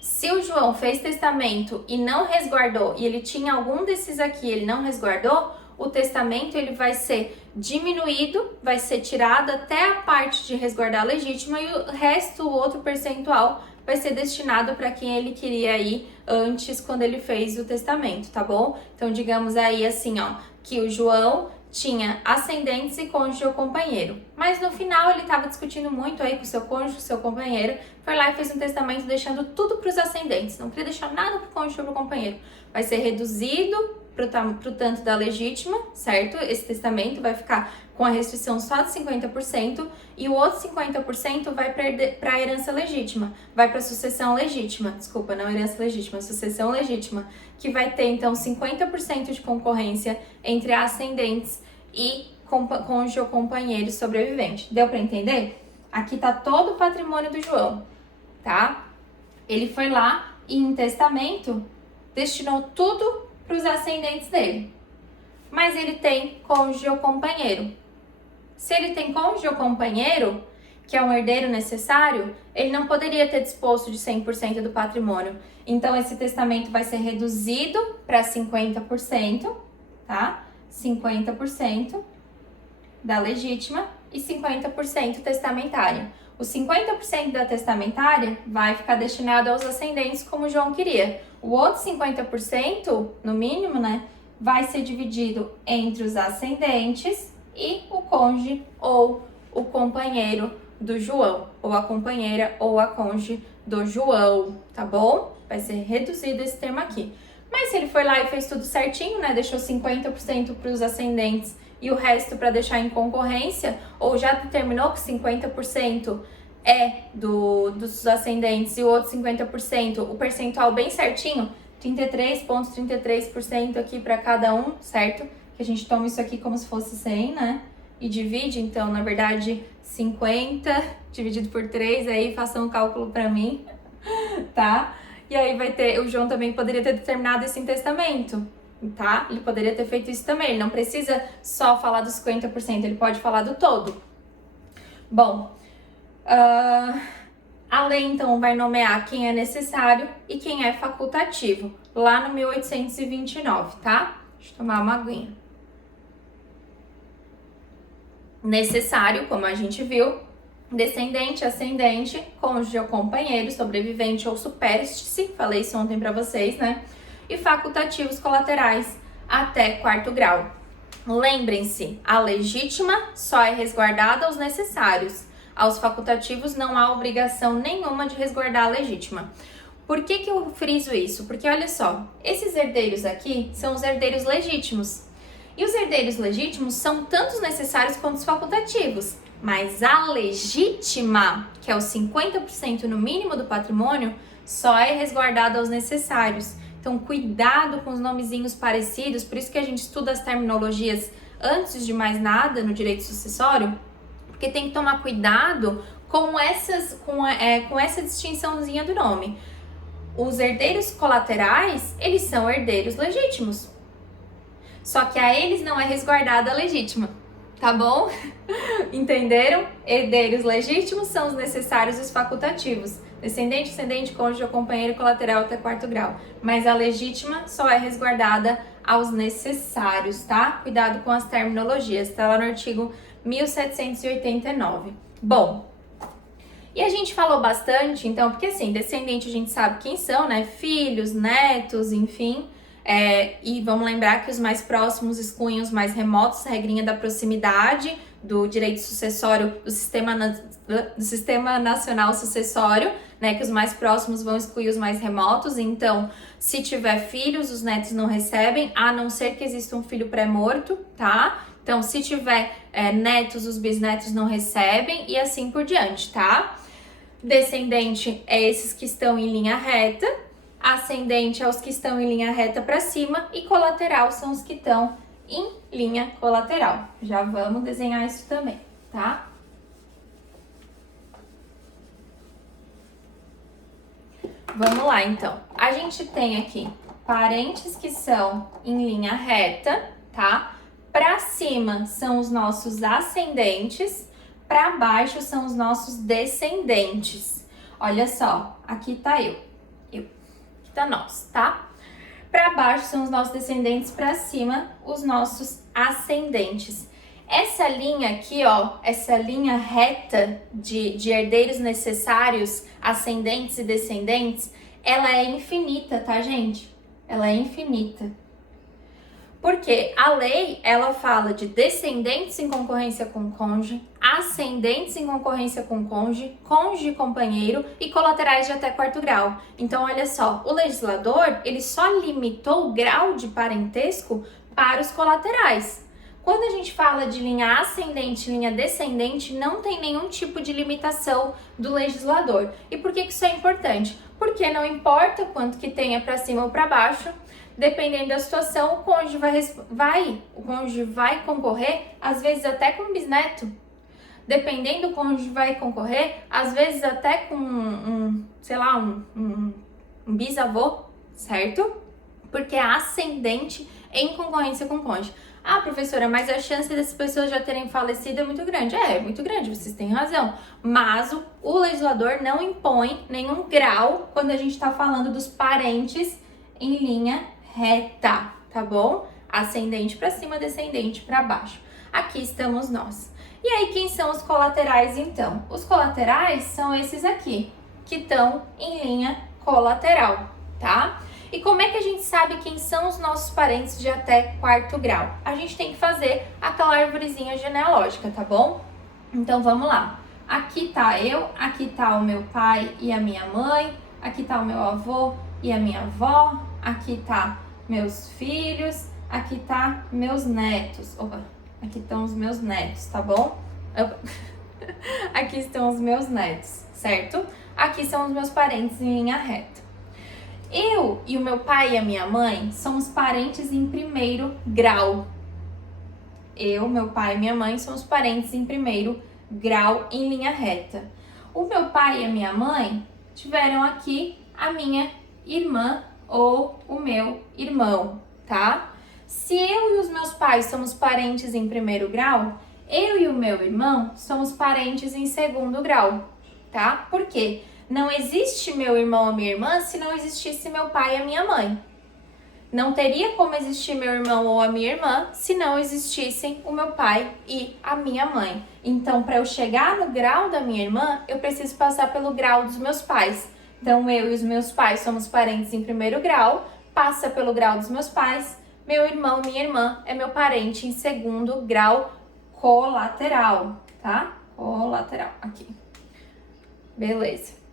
Se o João fez testamento e não resguardou, e ele tinha algum desses aqui, ele não resguardou, o testamento ele vai ser diminuído, vai ser tirado até a parte de resguardar a legítima e o resto, o outro percentual, vai ser destinado para quem ele queria ir antes, quando ele fez o testamento, tá bom? Então, digamos aí assim, ó, que o João tinha ascendentes e cônjuge ou companheiro. Mas no final ele estava discutindo muito aí com o seu cônjuge, seu companheiro, foi lá e fez um testamento deixando tudo para os ascendentes, não queria deixar nada para o cônjuge ou para o companheiro. Vai ser reduzido pro tanto da legítima, certo? Esse testamento vai ficar com a restrição só de 50% e o outro 50% vai para a herança legítima, vai para a sucessão legítima, desculpa, não herança legítima, sucessão legítima, que vai ter então 50% de concorrência entre ascendentes e cônjuge ou companheiro sobrevivente. Deu para entender? Aqui tá todo o patrimônio do João, tá? Ele foi lá e em testamento destinou tudo para os ascendentes dele. Mas ele tem cônjuge ou companheiro. Se ele tem cônjuge ou companheiro, que é um herdeiro necessário, ele não poderia ter disposto de 100% do patrimônio. Então, esse testamento vai ser reduzido para 50%, tá? 50% da legítima e 50% testamentária. Os 50% da testamentária vai ficar destinado aos ascendentes, como o João queria. O outro 50%, no mínimo, né, vai ser dividido entre os ascendentes e o cônjuge ou o companheiro do João, ou a companheira ou a cônjuge do João, tá bom? Vai ser reduzido esse termo aqui. Mas se ele foi lá e fez tudo certinho, né, deixou 50% para os ascendentes e o resto para deixar em concorrência, ou já determinou que 50% é dos ascendentes e o outro 50%, o percentual bem certinho, 33,33% aqui para cada um, certo? Que a gente toma isso aqui como se fosse 100, né? E divide, então, na verdade, 50 dividido por 3, aí façam um cálculo para mim, tá? E aí vai ter, o João também poderia ter determinado isso em testamento, tá? Ele poderia ter feito isso também, ele não precisa só falar dos 50%, ele pode falar do todo. Bom, a lei então vai nomear quem é necessário e quem é facultativo, lá no 1829, tá? Deixa eu tomar uma aguinha. Necessário, como a gente viu, descendente, ascendente, cônjuge ou companheiro, sobrevivente ou supérstice, falei isso ontem pra vocês, né? E facultativos colaterais até 4º grau. Lembrem-se, a legítima só é resguardada aos necessários. Aos facultativos não há obrigação nenhuma de resguardar a legítima. Por que que eu friso isso? Porque olha só, esses herdeiros aqui são os herdeiros legítimos. E os herdeiros legítimos são tanto os necessários quanto os facultativos. Mas a legítima, que é os 50% no mínimo do patrimônio, só é resguardada aos necessários. Então, cuidado com os nomezinhos parecidos, por isso que a gente estuda as terminologias antes de mais nada no direito sucessório, porque tem que tomar cuidado com essa distinçãozinha do nome. Os herdeiros colaterais, eles são herdeiros legítimos. Só que a eles não é resguardada a legítima, tá bom? Entenderam? Herdeiros legítimos são os necessários e os facultativos. Descendente, ascendente, cônjuge ou companheiro colateral até 4º grau. Mas a legítima só é resguardada aos necessários, tá? Cuidado com as terminologias, tá lá no artigo 1789. Bom, e a gente falou bastante, então, porque assim, descendente a gente sabe quem são, né? Filhos, netos, enfim. E vamos lembrar que os mais próximos excluem os mais remotos, regrinha da proximidade do direito sucessório do Sistema Nacional Sucessório, né, que os mais próximos vão excluir os mais remotos. Então, se tiver filhos, os netos não recebem, a não ser que exista um filho pré-morto, tá? Então, se tiver netos, os bisnetos não recebem e assim por diante, tá? Descendente é esses que estão em linha reta, ascendente é os que estão em linha reta para cima e colateral são os que estão em linha colateral. Já vamos desenhar isso também, tá? Vamos lá, então. A gente tem aqui parentes que são em linha reta, tá? Para cima são os nossos ascendentes, para baixo são os nossos descendentes. Olha só, aqui tá eu, aqui tá nós, tá? Para baixo são os nossos descendentes, para cima os nossos ascendentes. Essa linha aqui, ó, essa linha reta de herdeiros necessários, ascendentes e descendentes, ela é infinita, tá, gente? Ela é infinita. Porque a lei, ela fala de descendentes em concorrência com cônjuge, ascendentes em concorrência com cônjuge, cônjuge e companheiro e colaterais de até quarto grau. Então, olha só, o legislador, ele só limitou o grau de parentesco para os colaterais. Quando a gente fala de linha ascendente, linha descendente, não tem nenhum tipo de limitação do legislador. E por que isso é importante? Porque não importa quanto que tenha para cima ou para baixo, dependendo da situação, o cônjuge vai concorrer, às vezes até com um bisneto. Dependendo, o cônjuge vai concorrer, às vezes até com um bisavô, certo? Porque é ascendente em concorrência com o cônjuge. Ah, professora, mas a chance dessas pessoas já terem falecido é muito grande. É muito grande, vocês têm razão. Mas o legislador não impõe nenhum grau quando a gente está falando dos parentes em linha reta, tá bom? Ascendente para cima, descendente para baixo. Aqui estamos nós. E aí, quem são os colaterais, então? Os colaterais são esses aqui, que estão em linha colateral, tá? E como é que a gente sabe quem são os nossos parentes de até quarto grau? A gente tem que fazer aquela arvorezinha genealógica, tá bom? Então, vamos lá. Aqui tá eu, aqui tá o meu pai e a minha mãe, aqui tá o meu avô e a minha avó, aqui tá meus filhos, aqui tá meus netos. Opa, aqui estão os meus netos, tá bom? Opa. Aqui estão os meus netos, certo? Aqui são os meus parentes em linha reta. Eu e o meu pai e a minha mãe somos parentes em primeiro grau. Eu, meu pai e minha mãe somos parentes em primeiro grau em linha reta. O meu pai e a minha mãe tiveram aqui a minha irmã ou o meu irmão, tá? Se eu e os meus pais somos parentes em primeiro grau, eu e o meu irmão somos parentes em segundo grau, tá? Por quê? Não existe meu irmão ou minha irmã se não existisse meu pai e a minha mãe. Não teria como existir meu irmão ou a minha irmã se não existissem o meu pai e a minha mãe. Então, para eu chegar no grau da minha irmã, eu preciso passar pelo grau dos meus pais. Então, eu e os meus pais somos parentes em primeiro grau, passa pelo grau dos meus pais. Meu irmão, minha irmã é meu parente em segundo grau colateral, tá? Colateral, aqui. Beleza.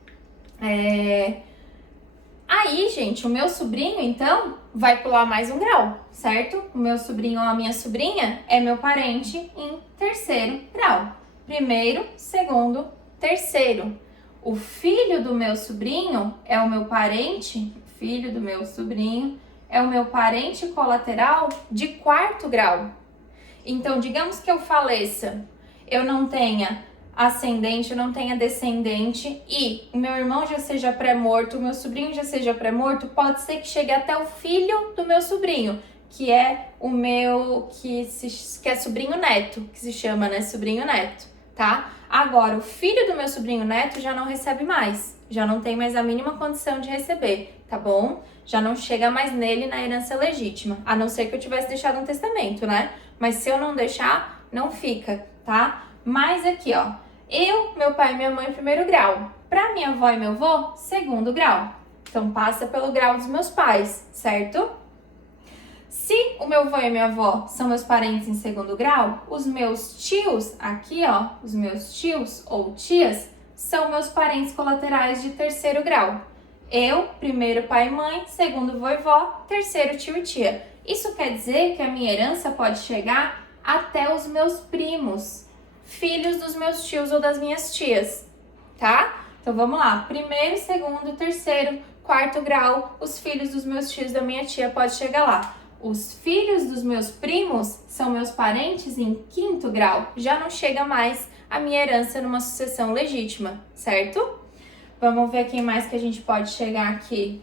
Aí, gente, o meu sobrinho, então, vai pular mais um grau, certo? O meu sobrinho ou a minha sobrinha é meu parente em terceiro grau. Primeiro, segundo, terceiro. O filho do meu sobrinho é o meu parente, filho do meu sobrinho é o meu parente colateral de quarto grau. Então, digamos que eu faleça, eu não tenha ascendente, eu não tenha descendente e o meu irmão já seja pré-morto, o meu sobrinho já seja pré-morto, pode ser que chegue até o filho do meu sobrinho, que é o meu, que é sobrinho neto, que se chama, né, sobrinho neto, tá? Agora, o filho do meu sobrinho neto já não recebe mais, já não tem mais a mínima condição de receber, tá bom? Já não chega mais nele na herança legítima, a não ser que eu tivesse deixado um testamento, né? Mas se eu não deixar, não fica, tá? Mas aqui, ó, eu, meu pai e minha mãe, primeiro grau. Para minha avó e meu avô, segundo grau. Então, passa pelo grau dos meus pais, certo? Se o meu avô e a minha avó são meus parentes em segundo grau, os meus tios, aqui, ó, os meus tios ou tias, são meus parentes colaterais de terceiro grau. Eu, primeiro pai e mãe, segundo vô e vó, terceiro tio e tia. Isso quer dizer que a minha herança pode chegar até os meus primos, filhos dos meus tios ou das minhas tias, tá? Então vamos lá, primeiro, segundo, terceiro, quarto grau, os filhos dos meus tios, da minha tia, pode chegar lá. Os filhos dos meus primos são meus parentes em quinto grau, já não chega mais a minha herança numa sucessão legítima, certo? Vamos ver quem mais que a gente pode chegar aqui.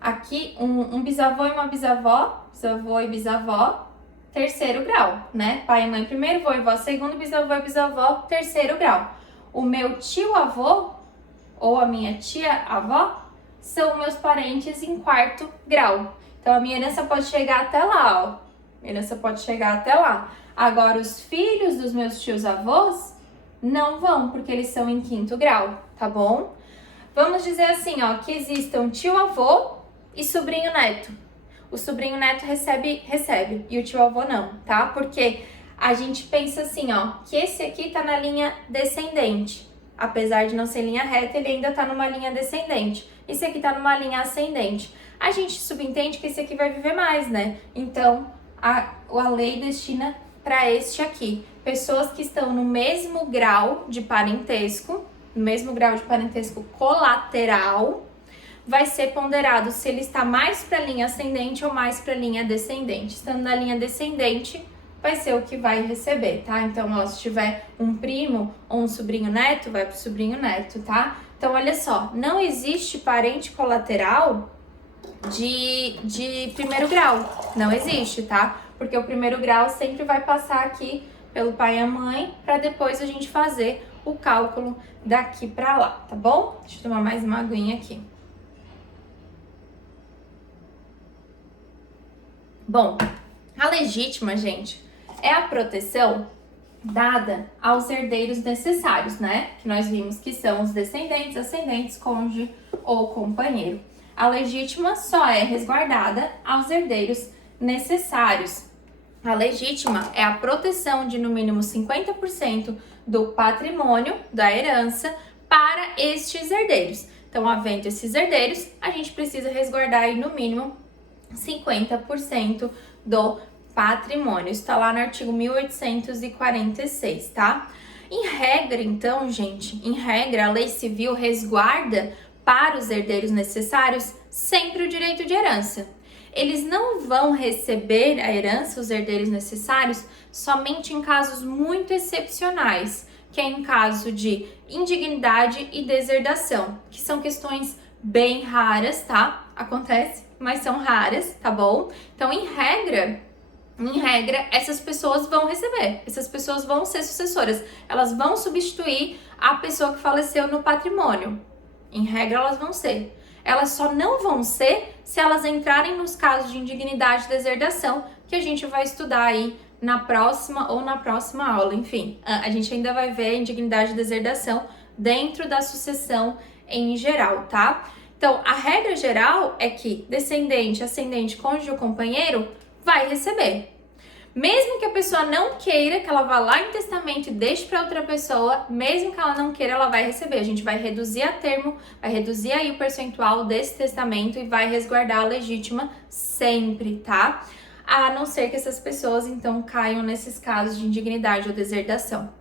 Aqui, um bisavô e uma bisavó, bisavô e bisavó, terceiro grau, né? Pai e mãe primeiro, vô e vó segundo, bisavô e bisavó, terceiro grau. O meu tio-avô ou a minha tia-avó são meus parentes em quarto grau. Então, a minha herança pode chegar até lá, ó. Minha herança pode chegar até lá. Agora, os filhos dos meus tios-avós não vão, porque eles são em quinto grau, tá bom? Vamos dizer assim, ó, que existam tio-avô e sobrinho-neto. O sobrinho-neto recebe, e o tio-avô não, tá? Porque a gente pensa assim, ó, que esse aqui tá na linha descendente. Apesar de não ser linha reta, ele ainda tá numa linha descendente. Esse aqui tá numa linha ascendente. A gente subentende que esse aqui vai viver mais, né? Então, a lei destina para este aqui. Pessoas que estão no mesmo grau de parentesco, no mesmo grau de parentesco colateral, vai ser ponderado se ele está mais para a linha ascendente ou mais para a linha descendente. Estando na linha descendente, vai ser o que vai receber, tá? Então, ó, se tiver um primo ou um sobrinho neto, vai pro sobrinho neto, tá? Então, olha só, não existe parente colateral de primeiro grau. Não existe, tá? Porque o primeiro grau sempre vai passar aqui pelo pai e a mãe, para depois a gente fazer o cálculo daqui para lá, tá bom? Deixa eu tomar mais uma aguinha aqui. Bom, a legítima, gente, é a proteção dada aos herdeiros necessários, né? Que nós vimos que são os descendentes, ascendentes, cônjuge ou companheiro. A legítima só é resguardada aos herdeiros necessários. A legítima é a proteção de no mínimo 50% do patrimônio, da herança, para estes herdeiros. Então, havendo esses herdeiros, a gente precisa resguardar aí no mínimo 50% do patrimônio. Isso está lá no artigo 1846, tá? Em regra, então, gente, em regra, a lei civil resguarda para os herdeiros necessários sempre o direito de herança. Eles não vão receber a herança, os herdeiros necessários, somente em casos muito excepcionais, que é em caso de indignidade e deserdação, que são questões bem raras, tá? Acontece, mas são raras, tá bom? Então, em regra, essas pessoas vão receber, essas pessoas vão ser sucessoras, elas vão substituir a pessoa que faleceu no patrimônio. Em regra, elas vão ser. Elas só não vão ser se elas entrarem nos casos de indignidade e deserdação, que a gente vai estudar aí na próxima aula. Enfim, a gente ainda vai ver a indignidade e deserdação dentro da sucessão em geral, tá? Então, a regra geral é que descendente, ascendente, cônjuge ou companheiro vai receber. Mesmo que a pessoa não queira, que ela vá lá em testamento e deixe para outra pessoa, mesmo que ela não queira, ela vai receber. A gente vai reduzir a termo, vai reduzir aí o percentual desse testamento e vai resguardar a legítima sempre, tá? A não ser que essas pessoas, então, caiam nesses casos de indignidade ou deserdação.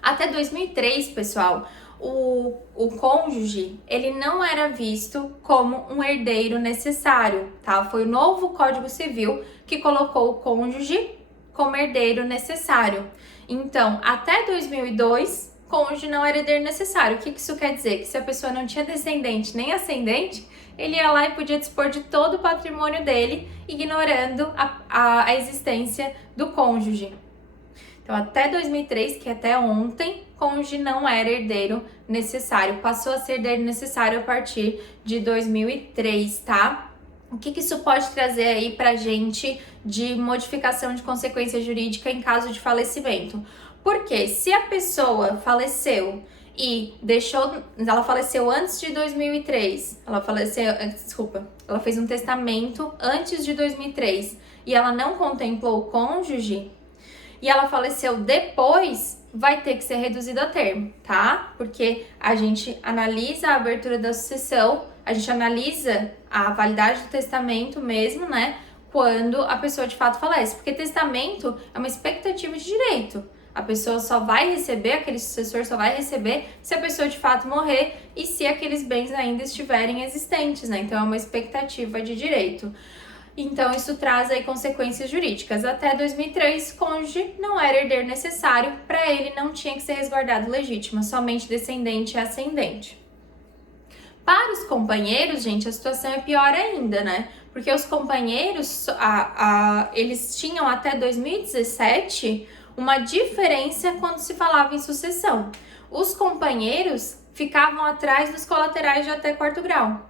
Até 2003, pessoal, o cônjuge, ele não era visto como um herdeiro necessário, tá? Foi o novo Código Civil que colocou o cônjuge como herdeiro necessário. Então, até 2002, cônjuge não era herdeiro necessário. O que isso quer dizer? Que se a pessoa não tinha descendente nem ascendente, ele ia lá e podia dispor de todo o patrimônio dele, ignorando a existência do cônjuge. Então, até 2003, que é até ontem, cônjuge não era herdeiro necessário. Passou a ser herdeiro necessário a partir de 2003, tá? O que isso pode trazer aí pra gente de modificação de consequência jurídica em caso de falecimento? Porque se a pessoa faleceu e ela faleceu antes de 2003, ela fez um testamento antes de 2003 e ela não contemplou o cônjuge, e ela faleceu depois, vai ter que ser reduzido a termo, tá? Porque a gente analisa a abertura da sucessão, a gente analisa a validade do testamento mesmo, né? Quando a pessoa de fato falece. Porque testamento é uma expectativa de direito. A pessoa só vai receber, aquele sucessor só vai receber se a pessoa de fato morrer e se aqueles bens ainda estiverem existentes, né? Então é uma expectativa de direito. Então isso traz aí consequências jurídicas. Até 2003, cônjuge não era herdeiro necessário, para ele não tinha que ser resguardado legítima, somente descendente e ascendente. Para os companheiros, gente, a situação é pior ainda, né? Porque os companheiros, eles tinham até 2017 uma diferença quando se falava em sucessão. Os companheiros ficavam atrás dos colaterais de até quarto grau.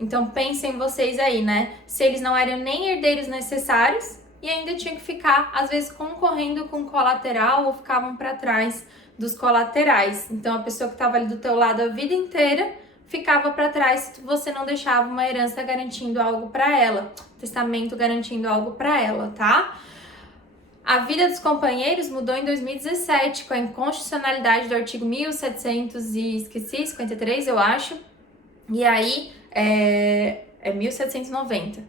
Então pensem vocês aí, né? Se eles não eram nem herdeiros necessários e ainda tinham que ficar, às vezes, concorrendo com colateral ou ficavam para trás dos colaterais. Então a pessoa que estava ali do teu lado a vida inteira ficava para trás se você não deixava uma herança garantindo algo para ela, testamento garantindo algo para ela, tá? A vida dos companheiros mudou em 2017 com a inconstitucionalidade do artigo 1753, eu acho. E aí é 1790.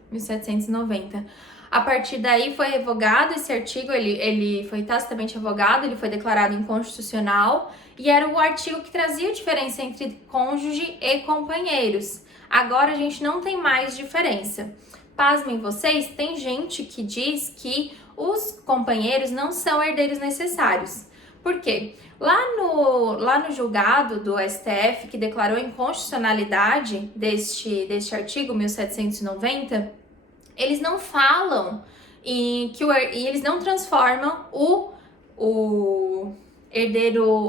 A partir daí foi revogado esse artigo, ele foi tacitamente revogado, ele foi declarado inconstitucional e era o artigo que trazia a diferença entre cônjuge e companheiros. Agora a gente não tem mais diferença. Pasmem vocês, tem gente que diz que os companheiros não são herdeiros necessários. Por quê? Lá no julgado do STF, que declarou a inconstitucionalidade deste artigo 1790, eles não falam e eles não transformam o herdeiro,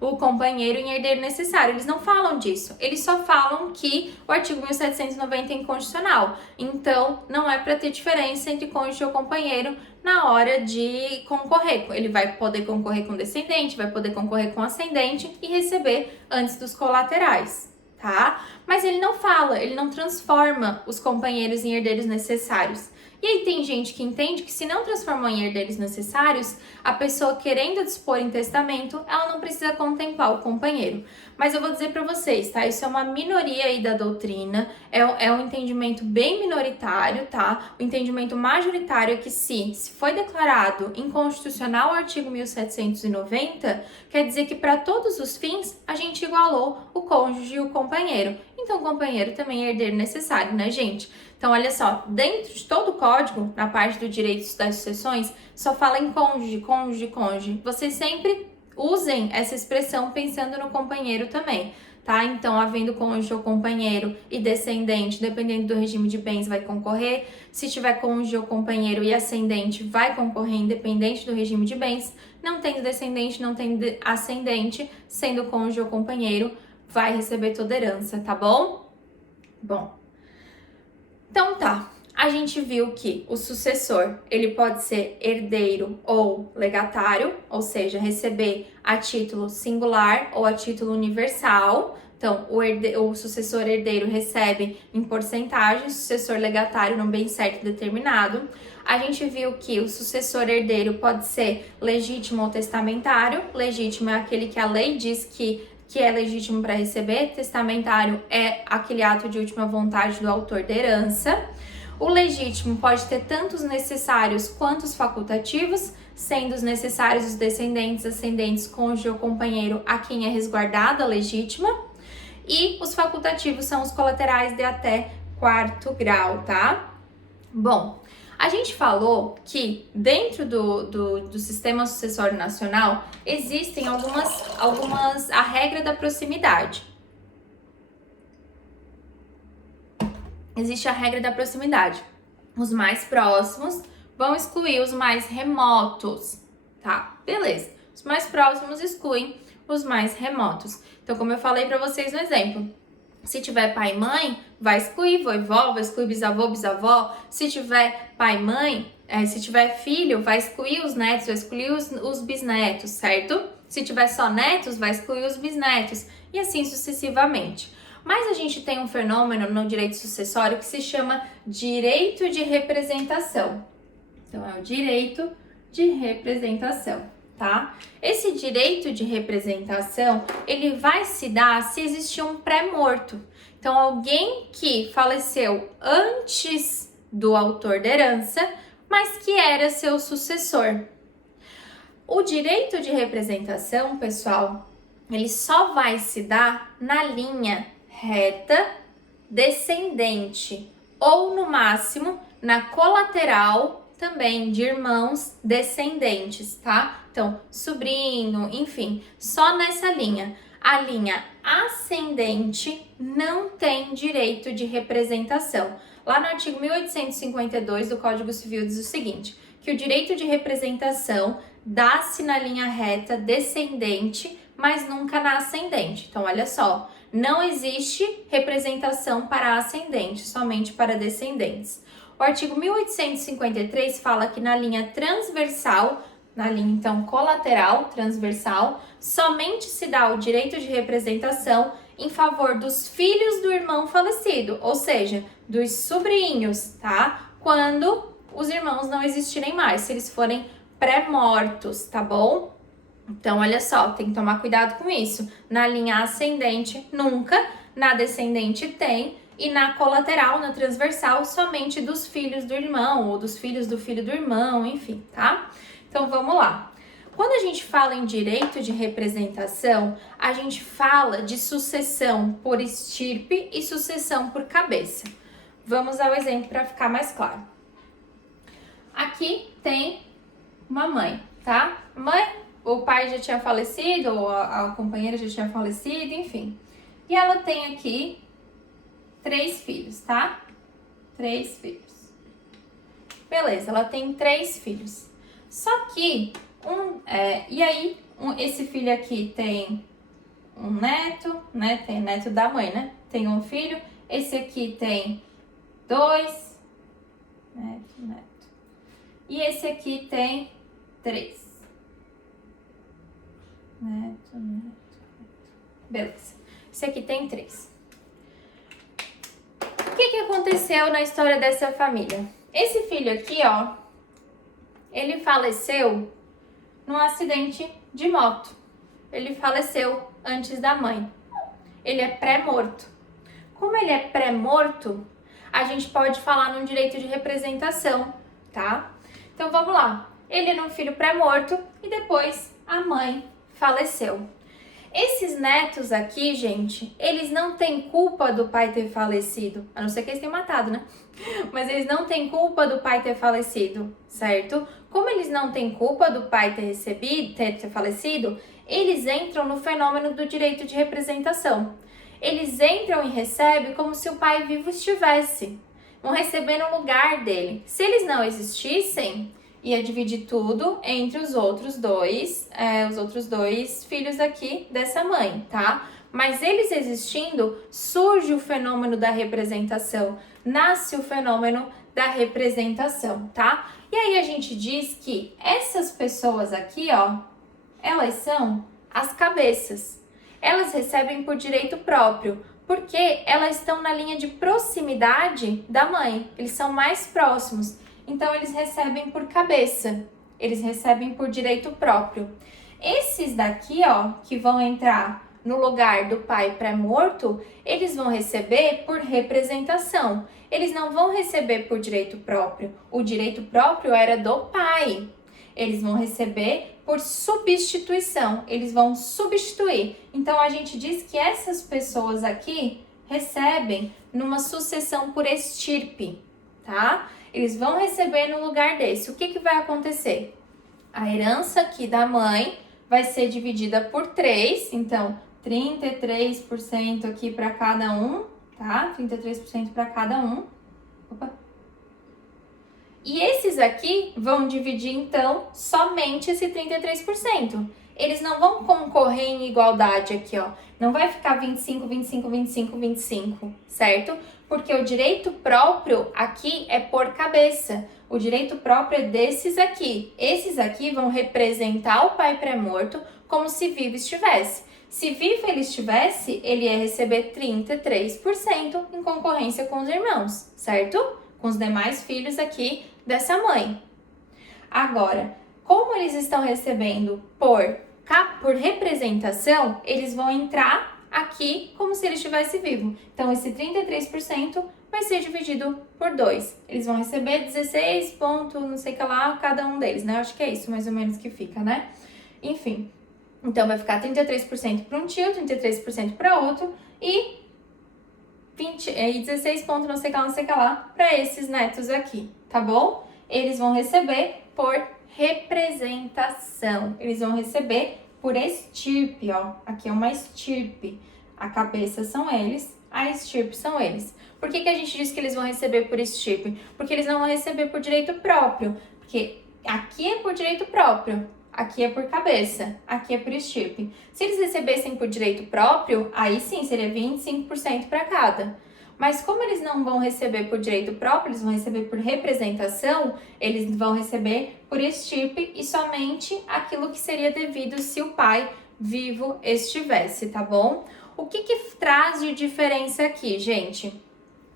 o companheiro em herdeiro necessário. Eles não falam disso. Eles só falam que o artigo 1790 é inconstitucional. Então, não é para ter diferença entre cônjuge ou companheiro na hora de concorrer. Ele vai poder concorrer com descendente, vai poder concorrer com ascendente e receber antes dos colaterais, tá? Mas ele não fala, ele não transforma os companheiros em herdeiros necessários. E aí tem gente que entende que se não transformou em herdeiros necessários, a pessoa querendo dispor em testamento, ela não precisa contemplar o companheiro. Mas eu vou dizer para vocês, tá? Isso é uma minoria aí da doutrina, é um entendimento bem minoritário, tá? O entendimento majoritário é que se foi declarado inconstitucional o artigo 1790, quer dizer que para todos os fins a gente igualou o cônjuge e o companheiro. Então o companheiro também é herdeiro necessário, né, gente? Então, olha só, dentro de todo o código, na parte do direito das sucessões, só fala em cônjuge, cônjuge, cônjuge. Vocês sempre usem essa expressão pensando no companheiro também, tá? Então, havendo cônjuge ou companheiro e descendente, dependendo do regime de bens, vai concorrer. Se tiver cônjuge ou companheiro e ascendente, vai concorrer independente do regime de bens. Não tendo descendente, não tendo ascendente, sendo cônjuge ou companheiro, vai receber toda herança, tá bom? Bom. Então tá, a gente viu que o sucessor, ele pode ser herdeiro ou legatário, ou seja, receber a título singular ou a título universal. Então, o sucessor herdeiro recebe em porcentagem, o sucessor legatário num bem certo determinado. A gente viu que o sucessor herdeiro pode ser legítimo ou testamentário. Legítimo é aquele que a lei diz que é legítimo para receber, testamentário é aquele ato de última vontade do autor da herança. O legítimo pode ter tanto os necessários quanto os facultativos, sendo os necessários os descendentes, ascendentes, cônjuge ou companheiro a quem é resguardada a legítima. E os facultativos são os colaterais de até quarto grau, tá? Bom, a gente falou que dentro do sistema sucessório nacional existem a regra da proximidade. Existe a regra da proximidade. Os mais próximos vão excluir os mais remotos, tá? Beleza. Os mais próximos excluem os mais remotos. Então, como eu falei para vocês no exemplo, se tiver pai e mãe, vai excluir vovó, vai excluir bisavô, bisavó. Se tiver pai e mãe, se tiver filho, vai excluir os netos, vai excluir os bisnetos, certo? Se tiver só netos, vai excluir os bisnetos e assim sucessivamente. Mas a gente tem um fenômeno no direito sucessório que se chama direito de representação. Então, é o direito de representação, tá? Esse direito de representação, ele vai se dar se existir um pré-morto. Então, alguém que faleceu antes do autor da herança, mas que era seu sucessor. O direito de representação, pessoal, ele só vai se dar na linha reta descendente ou, no máximo, na colateral também de irmãos descendentes, tá? Então, sobrinho, enfim, só nessa linha. A linha ascendente não tem direito de representação. Lá no artigo 1852 do Código Civil diz o seguinte, que o direito de representação dá-se na linha reta descendente, mas nunca na ascendente. Então, olha só, não existe representação para ascendente, somente para descendentes. O artigo 1853 fala que na linha transversal, na linha então colateral, transversal, somente se dá o direito de representação em favor dos filhos do irmão falecido, ou seja, dos sobrinhos, tá? Quando os irmãos não existirem mais, se eles forem pré-mortos, tá bom? Então, olha só, tem que tomar cuidado com isso. Na linha ascendente, nunca, na descendente tem, e na colateral, na transversal, somente dos filhos do irmão, ou dos filhos do filho do irmão, enfim, tá? Então, vamos lá. Quando a gente fala em direito de representação, a gente fala de sucessão por estirpe e sucessão por cabeça. Vamos ao exemplo para ficar mais claro. Aqui tem uma mãe, tá? Mãe, o pai já tinha falecido, ou a companheira já tinha falecido, enfim. E ela tem aqui 3 filhos, tá? 3 filhos. Beleza, ela tem 3 filhos. Só que, esse filho aqui tem um neto, né? Tem neto da mãe, né? Tem um filho. Esse aqui tem 2, neto. E esse aqui tem 3. Neto. Beleza. Esse aqui tem 3. O que aconteceu na história dessa família? Esse filho aqui, ó, ele faleceu num acidente de moto. Ele faleceu antes da mãe. Ele é pré-morto. Como ele é pré-morto, a gente pode falar num direito de representação, tá? Então, vamos lá. Ele era um filho pré-morto e depois a mãe faleceu. Esses netos aqui, gente, eles não têm culpa do pai ter falecido, a não ser que eles tenham matado, né? Mas eles não têm culpa do pai ter falecido, certo? Como eles não têm culpa do pai ter falecido, eles entram no fenômeno do direito de representação. Eles entram e recebem como se o pai vivo estivesse. Vão receber no lugar dele. Se eles não existissem, ia dividir tudo entre os outros dois filhos aqui dessa mãe, tá? Mas eles existindo, surge o fenômeno da representação, nasce o fenômeno da representação, tá? E aí a gente diz que essas pessoas aqui, ó, elas são as cabeças. Elas recebem por direito próprio, porque elas estão na linha de proximidade da mãe, eles são mais próximos. Então, eles recebem por cabeça, eles recebem por direito próprio. Esses daqui, ó, que vão entrar no lugar do pai pré-morto, eles vão receber por representação. Eles não vão receber por direito próprio. O direito próprio era do pai. Eles vão receber por substituição, eles vão substituir. Então, a gente diz que essas pessoas aqui recebem numa sucessão por estirpe, tá? Eles vão receber no lugar desse. O que vai acontecer? A herança aqui da mãe vai ser dividida por 3, então 33% aqui para cada um, tá? 33% para cada um. Opa. E esses aqui vão dividir, então, somente esse 33%. Eles não vão concorrer em igualdade aqui, ó. Não vai ficar 25, 25, 25, 25, certo? Porque o direito próprio aqui é por cabeça. O direito próprio é desses aqui. Esses aqui vão representar o pai pré-morto como se vivo estivesse. Se vivo ele estivesse, ele ia receber 33% em concorrência com os irmãos, certo? Com os demais filhos aqui dessa mãe. Agora, como eles estão recebendo por representação, eles vão entrar aqui como se ele estivesse vivo. Então, esse 33% vai ser dividido por 2. Eles vão receber 16 ponto, não sei o que lá, cada um deles, né? Eu acho que é isso mais ou menos que fica, né? Enfim, então vai ficar 33% para um tio, 33% para outro e 16 ponto, não sei o que lá, para esses netos aqui, tá bom? Eles vão receber por representação. Eles vão receber por estirpe, ó. Aqui é uma estirpe. A cabeça são eles, a estirpe são eles. Por que a gente diz que eles vão receber por estirpe? Porque eles não vão receber por direito próprio. Porque aqui é por direito próprio, aqui é por cabeça, aqui é por estirpe. Se eles recebessem por direito próprio, aí sim seria 25% para cada. Mas como eles não vão receber por direito próprio, eles vão receber por representação, eles vão receber por estirpe e somente aquilo que seria devido se o pai vivo estivesse, tá bom? O que traz de diferença aqui, gente?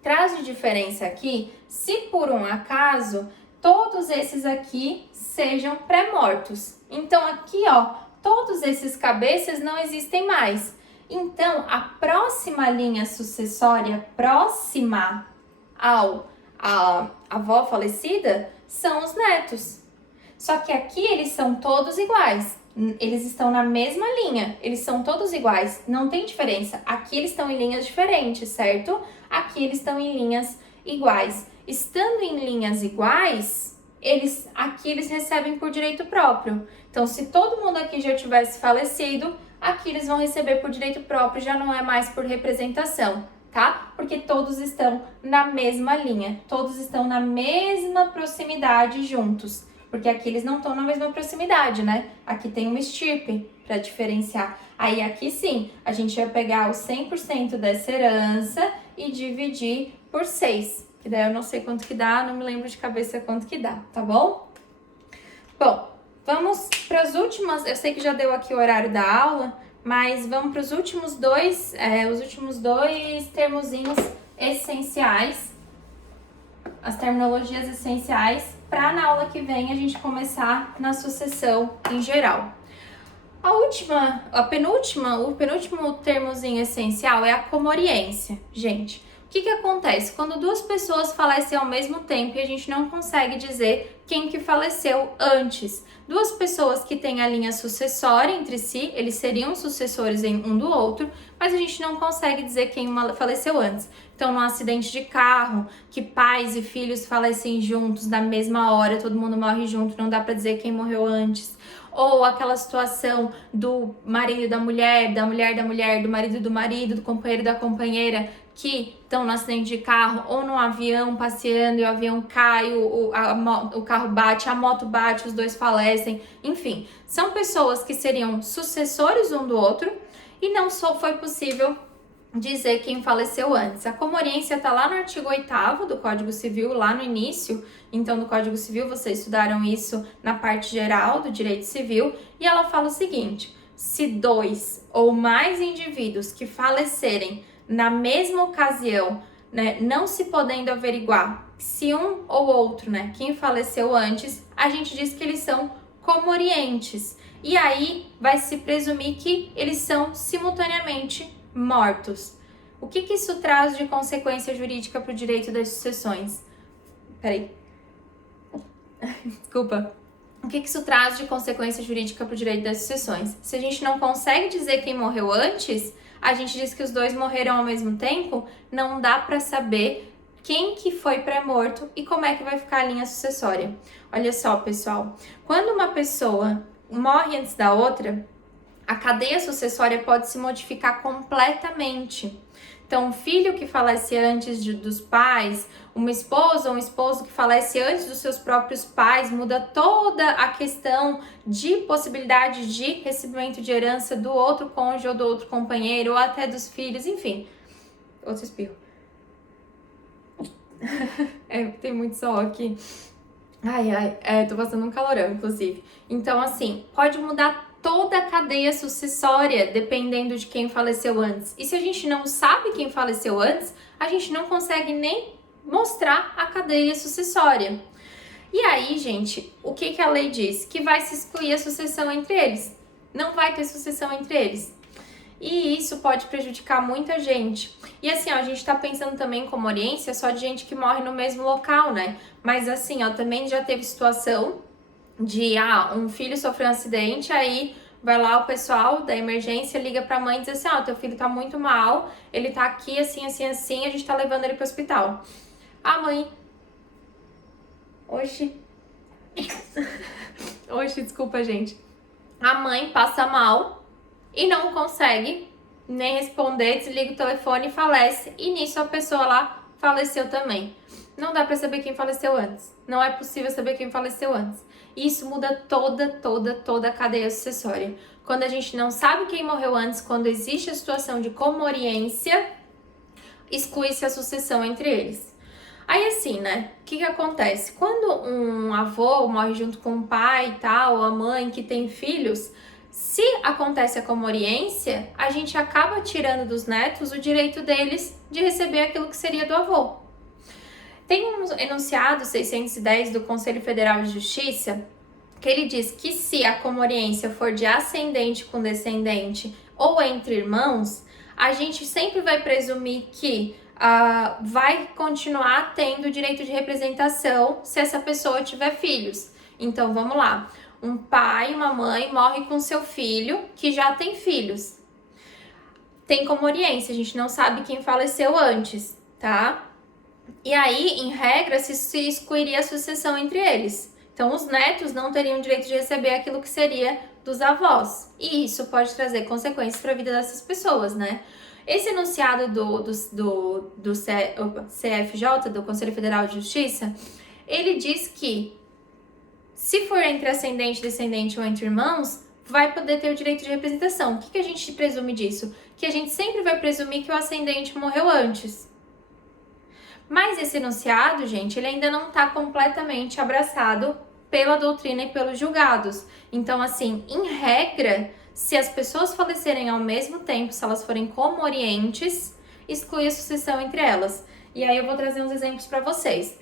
Traz de diferença aqui, se por um acaso, todos esses aqui sejam pré-mortos. Então aqui, ó, todos esses cabeças não existem mais. Então, a próxima linha sucessória, próxima à avó falecida, são os netos. Só que aqui eles são todos iguais. Eles estão na mesma linha. Eles são todos iguais. Não tem diferença. Aqui eles estão em linhas diferentes, certo? Aqui eles estão em linhas iguais. Estando em linhas iguais, aqui eles recebem por direito próprio. Então, se todo mundo aqui já tivesse falecido, aqui eles vão receber por direito próprio, já não é mais por representação, tá? Porque todos estão na mesma linha, todos estão na mesma proximidade juntos. Porque aqui eles não estão na mesma proximidade, né? Aqui tem uma estirpe para diferenciar. Aí aqui sim, a gente vai pegar os 100% dessa herança e dividir por 6. Que daí eu não sei quanto que dá, não me lembro de cabeça quanto que dá, tá bom? Bom, vamos para as últimas, eu sei que já deu aqui o horário da aula, mas vamos para os últimos dois termozinhos essenciais, as terminologias essenciais, para na aula que vem a gente começar na sucessão em geral. O penúltimo termozinho essencial é a comoriência, gente. O que acontece? Quando duas pessoas falecem ao mesmo tempo e a gente não consegue dizer quem que faleceu antes. Duas pessoas que têm a linha sucessória entre si, eles seriam sucessores em um do outro, mas a gente não consegue dizer quem faleceu antes. Então, num acidente de carro, que pais e filhos falecem juntos na mesma hora, todo mundo morre junto, não dá para dizer quem morreu antes. Ou aquela situação do marido da mulher, da mulher da mulher, do marido, do companheiro da companheira, que estão no acidente de carro ou num avião passeando e o avião cai, o carro bate, a moto bate, os dois falecem. Enfim, são pessoas que seriam sucessores um do outro e não só foi possível dizer quem faleceu antes. A comoriência está lá no artigo 8º do Código Civil, lá no início. Então, no Código Civil, vocês estudaram isso na parte geral do direito civil. E ela fala o seguinte: se 2 ou mais indivíduos que falecerem na mesma ocasião, né, não se podendo averiguar se um ou outro, né, quem faleceu antes, a gente diz que eles são comorientes. E aí, vai se presumir que eles são simultaneamente mortos. O que isso traz de consequência jurídica para o direito das sucessões? Peraí. Desculpa. O que isso traz de consequência jurídica para o direito das sucessões? Se a gente não consegue dizer quem morreu antes, a gente diz que os dois morreram ao mesmo tempo, não dá para saber quem que foi pré-morto e como é que vai ficar a linha sucessória. Olha só, pessoal, quando uma pessoa morre antes da outra, a cadeia sucessória pode se modificar completamente. Então, um filho que falece antes dos pais, uma esposa ou um esposo que falece antes dos seus próprios pais, muda toda a questão de possibilidade de recebimento de herança do outro cônjuge ou do outro companheiro, ou até dos filhos, enfim. Outro espirro. Tem muito sol aqui. Tô passando um calorão, inclusive. Então, assim, pode mudar toda a cadeia sucessória, dependendo de quem faleceu antes. E se a gente não sabe quem faleceu antes, a gente não consegue nem mostrar a cadeia sucessória. E aí, gente, o que a lei diz? Que vai se excluir a sucessão entre eles. Não vai ter sucessão entre eles. E isso pode prejudicar muita gente. E assim, ó, a gente tá pensando também como oriência só de gente que morre no mesmo local, né? Mas assim, ó, também já teve situação de, um filho sofreu um acidente, aí vai lá o pessoal da emergência, liga pra mãe e diz assim, teu filho tá muito mal, ele tá aqui assim, assim, assim, a gente tá levando ele pro hospital. A mãe... Oxi, desculpa, gente. A mãe passa mal e não consegue nem responder, desliga o telefone e falece. E nisso a pessoa lá faleceu também. Não dá pra saber quem faleceu antes. Não é possível saber quem faleceu antes. E isso muda toda a cadeia sucessória. Quando a gente não sabe quem morreu antes, quando existe a situação de comoriência, exclui-se a sucessão entre eles. Aí assim, né? O que acontece? Quando um avô morre junto com o pai e tal, ou a mãe que tem filhos, se acontece a comoriência, a gente acaba tirando dos netos o direito deles de receber aquilo que seria do avô. Tem um enunciado 610 do Conselho Federal de Justiça que ele diz que se a comoriência for de ascendente com descendente ou entre irmãos, a gente sempre vai presumir que vai continuar tendo o direito de representação se essa pessoa tiver filhos. Então, vamos lá. Um pai e uma mãe morrem com seu filho que já tem filhos. Tem comoriência, a gente não sabe quem faleceu antes, tá? E aí, em regra, se excluiria a sucessão entre eles. Então, os netos não teriam direito de receber aquilo que seria dos avós. E isso pode trazer consequências para a vida dessas pessoas, né? Esse enunciado do CFJ, do Conselho Federal de Justiça, ele diz que se for entre ascendente, descendente ou entre irmãos, vai poder ter o direito de representação. O que a gente presume disso? Que a gente sempre vai presumir que o ascendente morreu antes. Mas esse enunciado, gente, ele ainda não está completamente abraçado pela doutrina e pelos julgados. Então, assim, em regra, se as pessoas falecerem ao mesmo tempo, se elas forem comorientes, exclui a sucessão entre elas. E aí eu vou trazer uns exemplos para vocês.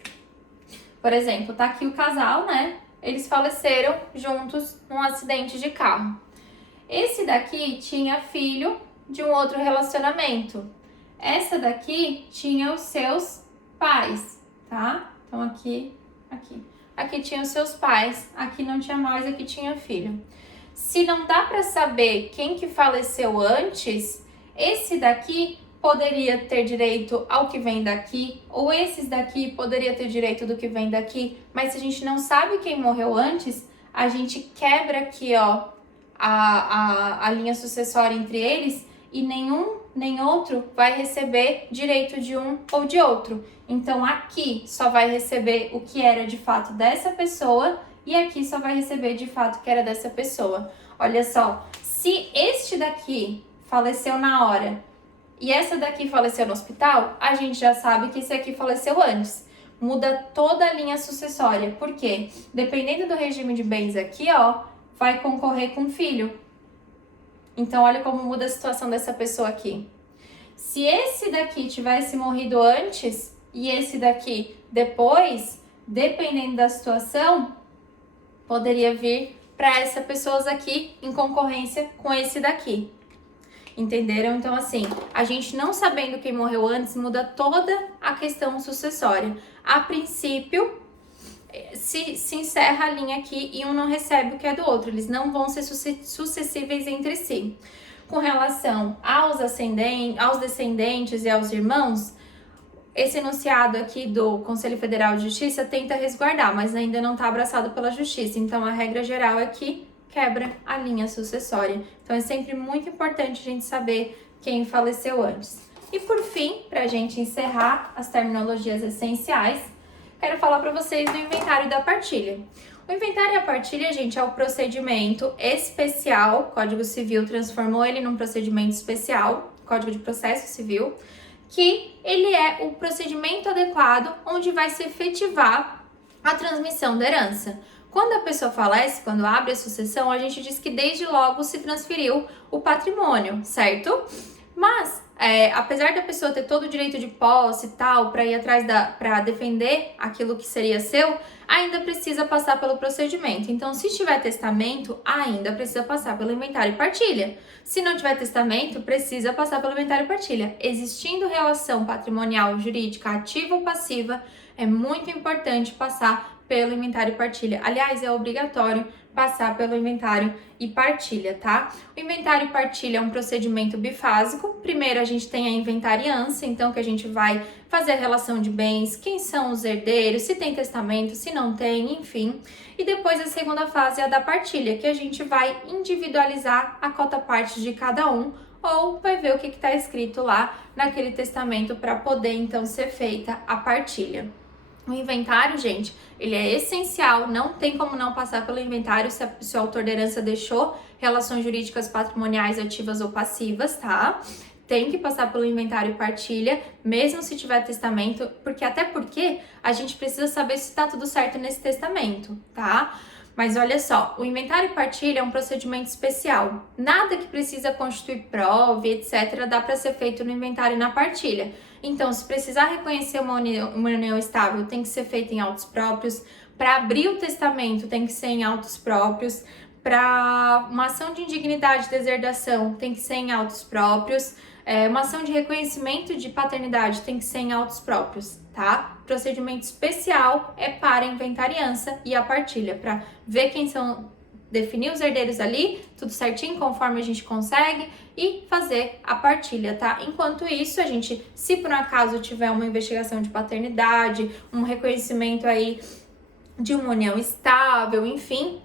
Por exemplo, tá aqui o casal, né? Eles faleceram juntos num acidente de carro. Esse daqui tinha filho de um outro relacionamento. Essa daqui tinha os seus pais, tá? Então aqui. Aqui tinha os seus pais, aqui não tinha mais, aqui tinha filho. Se não dá para saber quem que faleceu antes, esse daqui poderia ter direito ao que vem daqui, ou esses daqui poderia ter direito do que vem daqui, mas se a gente não sabe quem morreu antes, a gente quebra aqui, ó, a linha sucessória entre eles e nenhum nem outro vai receber direito de um ou de outro. Então aqui só vai receber o que era de fato dessa pessoa e aqui só vai receber de fato o que era dessa pessoa. Olha só, se este daqui faleceu na hora e essa daqui faleceu no hospital, a gente já sabe que esse aqui faleceu antes. Muda toda a linha sucessória. Por quê? Dependendo do regime de bens aqui, ó, vai concorrer com o filho. Então, olha como muda a situação dessa pessoa aqui. Se esse daqui tivesse morrido antes e esse daqui depois, dependendo da situação, poderia vir para essa pessoa aqui em concorrência com esse daqui. Entenderam? Então, assim, a gente não sabendo quem morreu antes muda toda a questão sucessória. A princípio, se encerra a linha aqui e um não recebe o que é do outro. Eles não vão ser sucessíveis entre si. Com relação aos descendentes e aos irmãos, esse enunciado aqui do Conselho Federal de Justiça tenta resguardar, mas ainda não está abraçado pela Justiça. Então, a regra geral é que quebra a linha sucessória. Então, é sempre muito importante a gente saber quem faleceu antes. E, por fim, para a gente encerrar as terminologias essenciais, quero falar para vocês do inventário e da partilha. O inventário e a partilha, gente, é o procedimento especial, o Código Civil transformou ele num procedimento especial, Código de Processo Civil, que ele é o procedimento adequado onde vai se efetivar a transmissão da herança. Quando a pessoa falece, quando abre a sucessão, a gente diz que desde logo se transferiu o patrimônio, certo? Mas, apesar da pessoa ter todo o direito de posse e tal, para ir atrás para defender aquilo que seria seu, ainda precisa passar pelo procedimento. Então, se tiver testamento, ainda precisa passar pelo inventário e partilha. Se não tiver testamento, precisa passar pelo inventário e partilha. Existindo relação patrimonial jurídica ativa ou passiva, é muito importante passar pelo inventário e partilha. Aliás, é obrigatório passar pelo inventário e partilha, tá? O inventário e partilha é um procedimento bifásico. Primeiro a gente tem a inventariância, então que a gente vai fazer a relação de bens, quem são os herdeiros, se tem testamento, se não tem, enfim. E depois a segunda fase é a da partilha, que a gente vai individualizar a cota-parte de cada um, ou vai ver o que está escrito lá naquele testamento para poder então ser feita a partilha. O inventário, gente, ele é essencial, não tem como não passar pelo inventário se o autor da herança deixou relações jurídicas patrimoniais ativas ou passivas, tá? Tem que passar pelo inventário e partilha, mesmo se tiver testamento, até porque a gente precisa saber se tá tudo certo nesse testamento, tá? Mas olha só, o inventário e partilha é um procedimento especial. Nada que precisa constituir prova, etc., dá para ser feito no inventário e na partilha. Então, se precisar reconhecer uma união estável, tem que ser feito em autos próprios. Para abrir o testamento, tem que ser em autos próprios. Para uma ação de indignidade e deserdação, tem que ser em autos próprios. Uma ação de reconhecimento de paternidade tem que ser em autos próprios, tá? Procedimento especial é para a inventariança e a partilha, para ver quem são, definir os herdeiros ali, tudo certinho, conforme a gente consegue, e fazer a partilha, tá? Enquanto isso, a gente, se por um acaso tiver uma investigação de paternidade, um reconhecimento aí de uma união estável, enfim,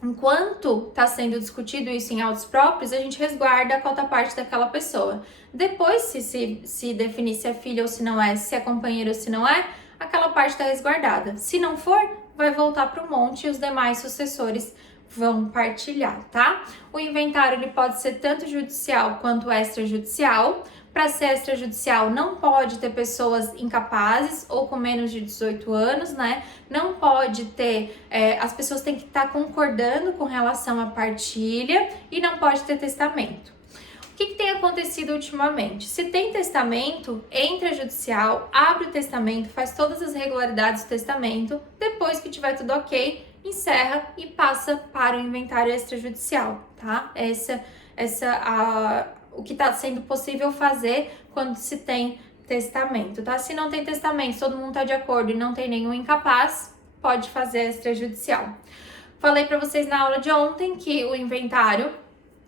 enquanto está sendo discutido isso em autos próprios, a gente resguarda a cota-parte daquela pessoa. Depois, se definir se é filho ou se não é, se é companheiro ou se não é, aquela parte está resguardada. Se não for, vai voltar para o monte e os demais sucessores vão partilhar, tá? O inventário ele pode ser tanto judicial quanto extrajudicial. Para ser extrajudicial, não pode ter pessoas incapazes ou com menos de 18 anos, né? Não pode ter, as pessoas têm que estar concordando com relação à partilha e não pode ter testamento. O que tem acontecido ultimamente? Se tem testamento, entra judicial, abre o testamento, faz todas as regularidades do testamento, depois que tiver tudo ok, encerra e passa para o inventário extrajudicial, tá? O que está sendo possível fazer quando se tem testamento, tá? Se não tem testamento, todo mundo está de acordo e não tem nenhum incapaz, pode fazer extrajudicial. Falei para vocês na aula de ontem que o inventário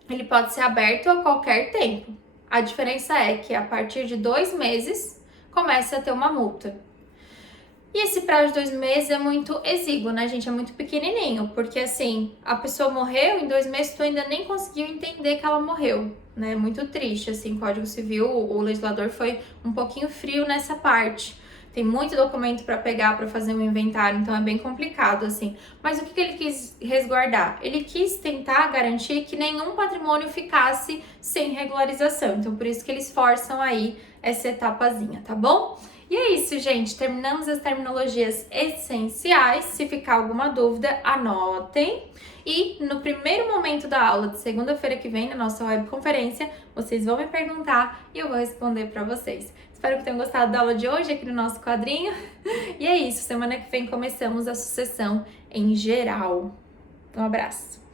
ele pode ser aberto a qualquer tempo. A diferença é que a partir de 2 meses começa a ter uma multa. E esse prazo de 2 meses é muito exíguo, né, gente? É muito pequenininho, porque assim, a pessoa morreu, em 2 meses tu ainda nem conseguiu entender que ela morreu, né? Muito triste, assim, Código Civil, o legislador foi um pouquinho frio nessa parte. Tem muito documento para pegar para fazer um inventário, então é bem complicado, assim. Mas o que ele quis resguardar? Ele quis tentar garantir que nenhum patrimônio ficasse sem regularização. Então, por isso que eles forçam aí essa etapazinha, tá bom? E é isso, gente. Terminamos as terminologias essenciais. Se ficar alguma dúvida, anotem. E no primeiro momento da aula de segunda-feira que vem, na nossa webconferência, vocês vão me perguntar e eu vou responder para vocês. Espero que tenham gostado da aula de hoje aqui no nosso quadrinho. E é isso. Semana que vem começamos a sucessão em geral. Um abraço.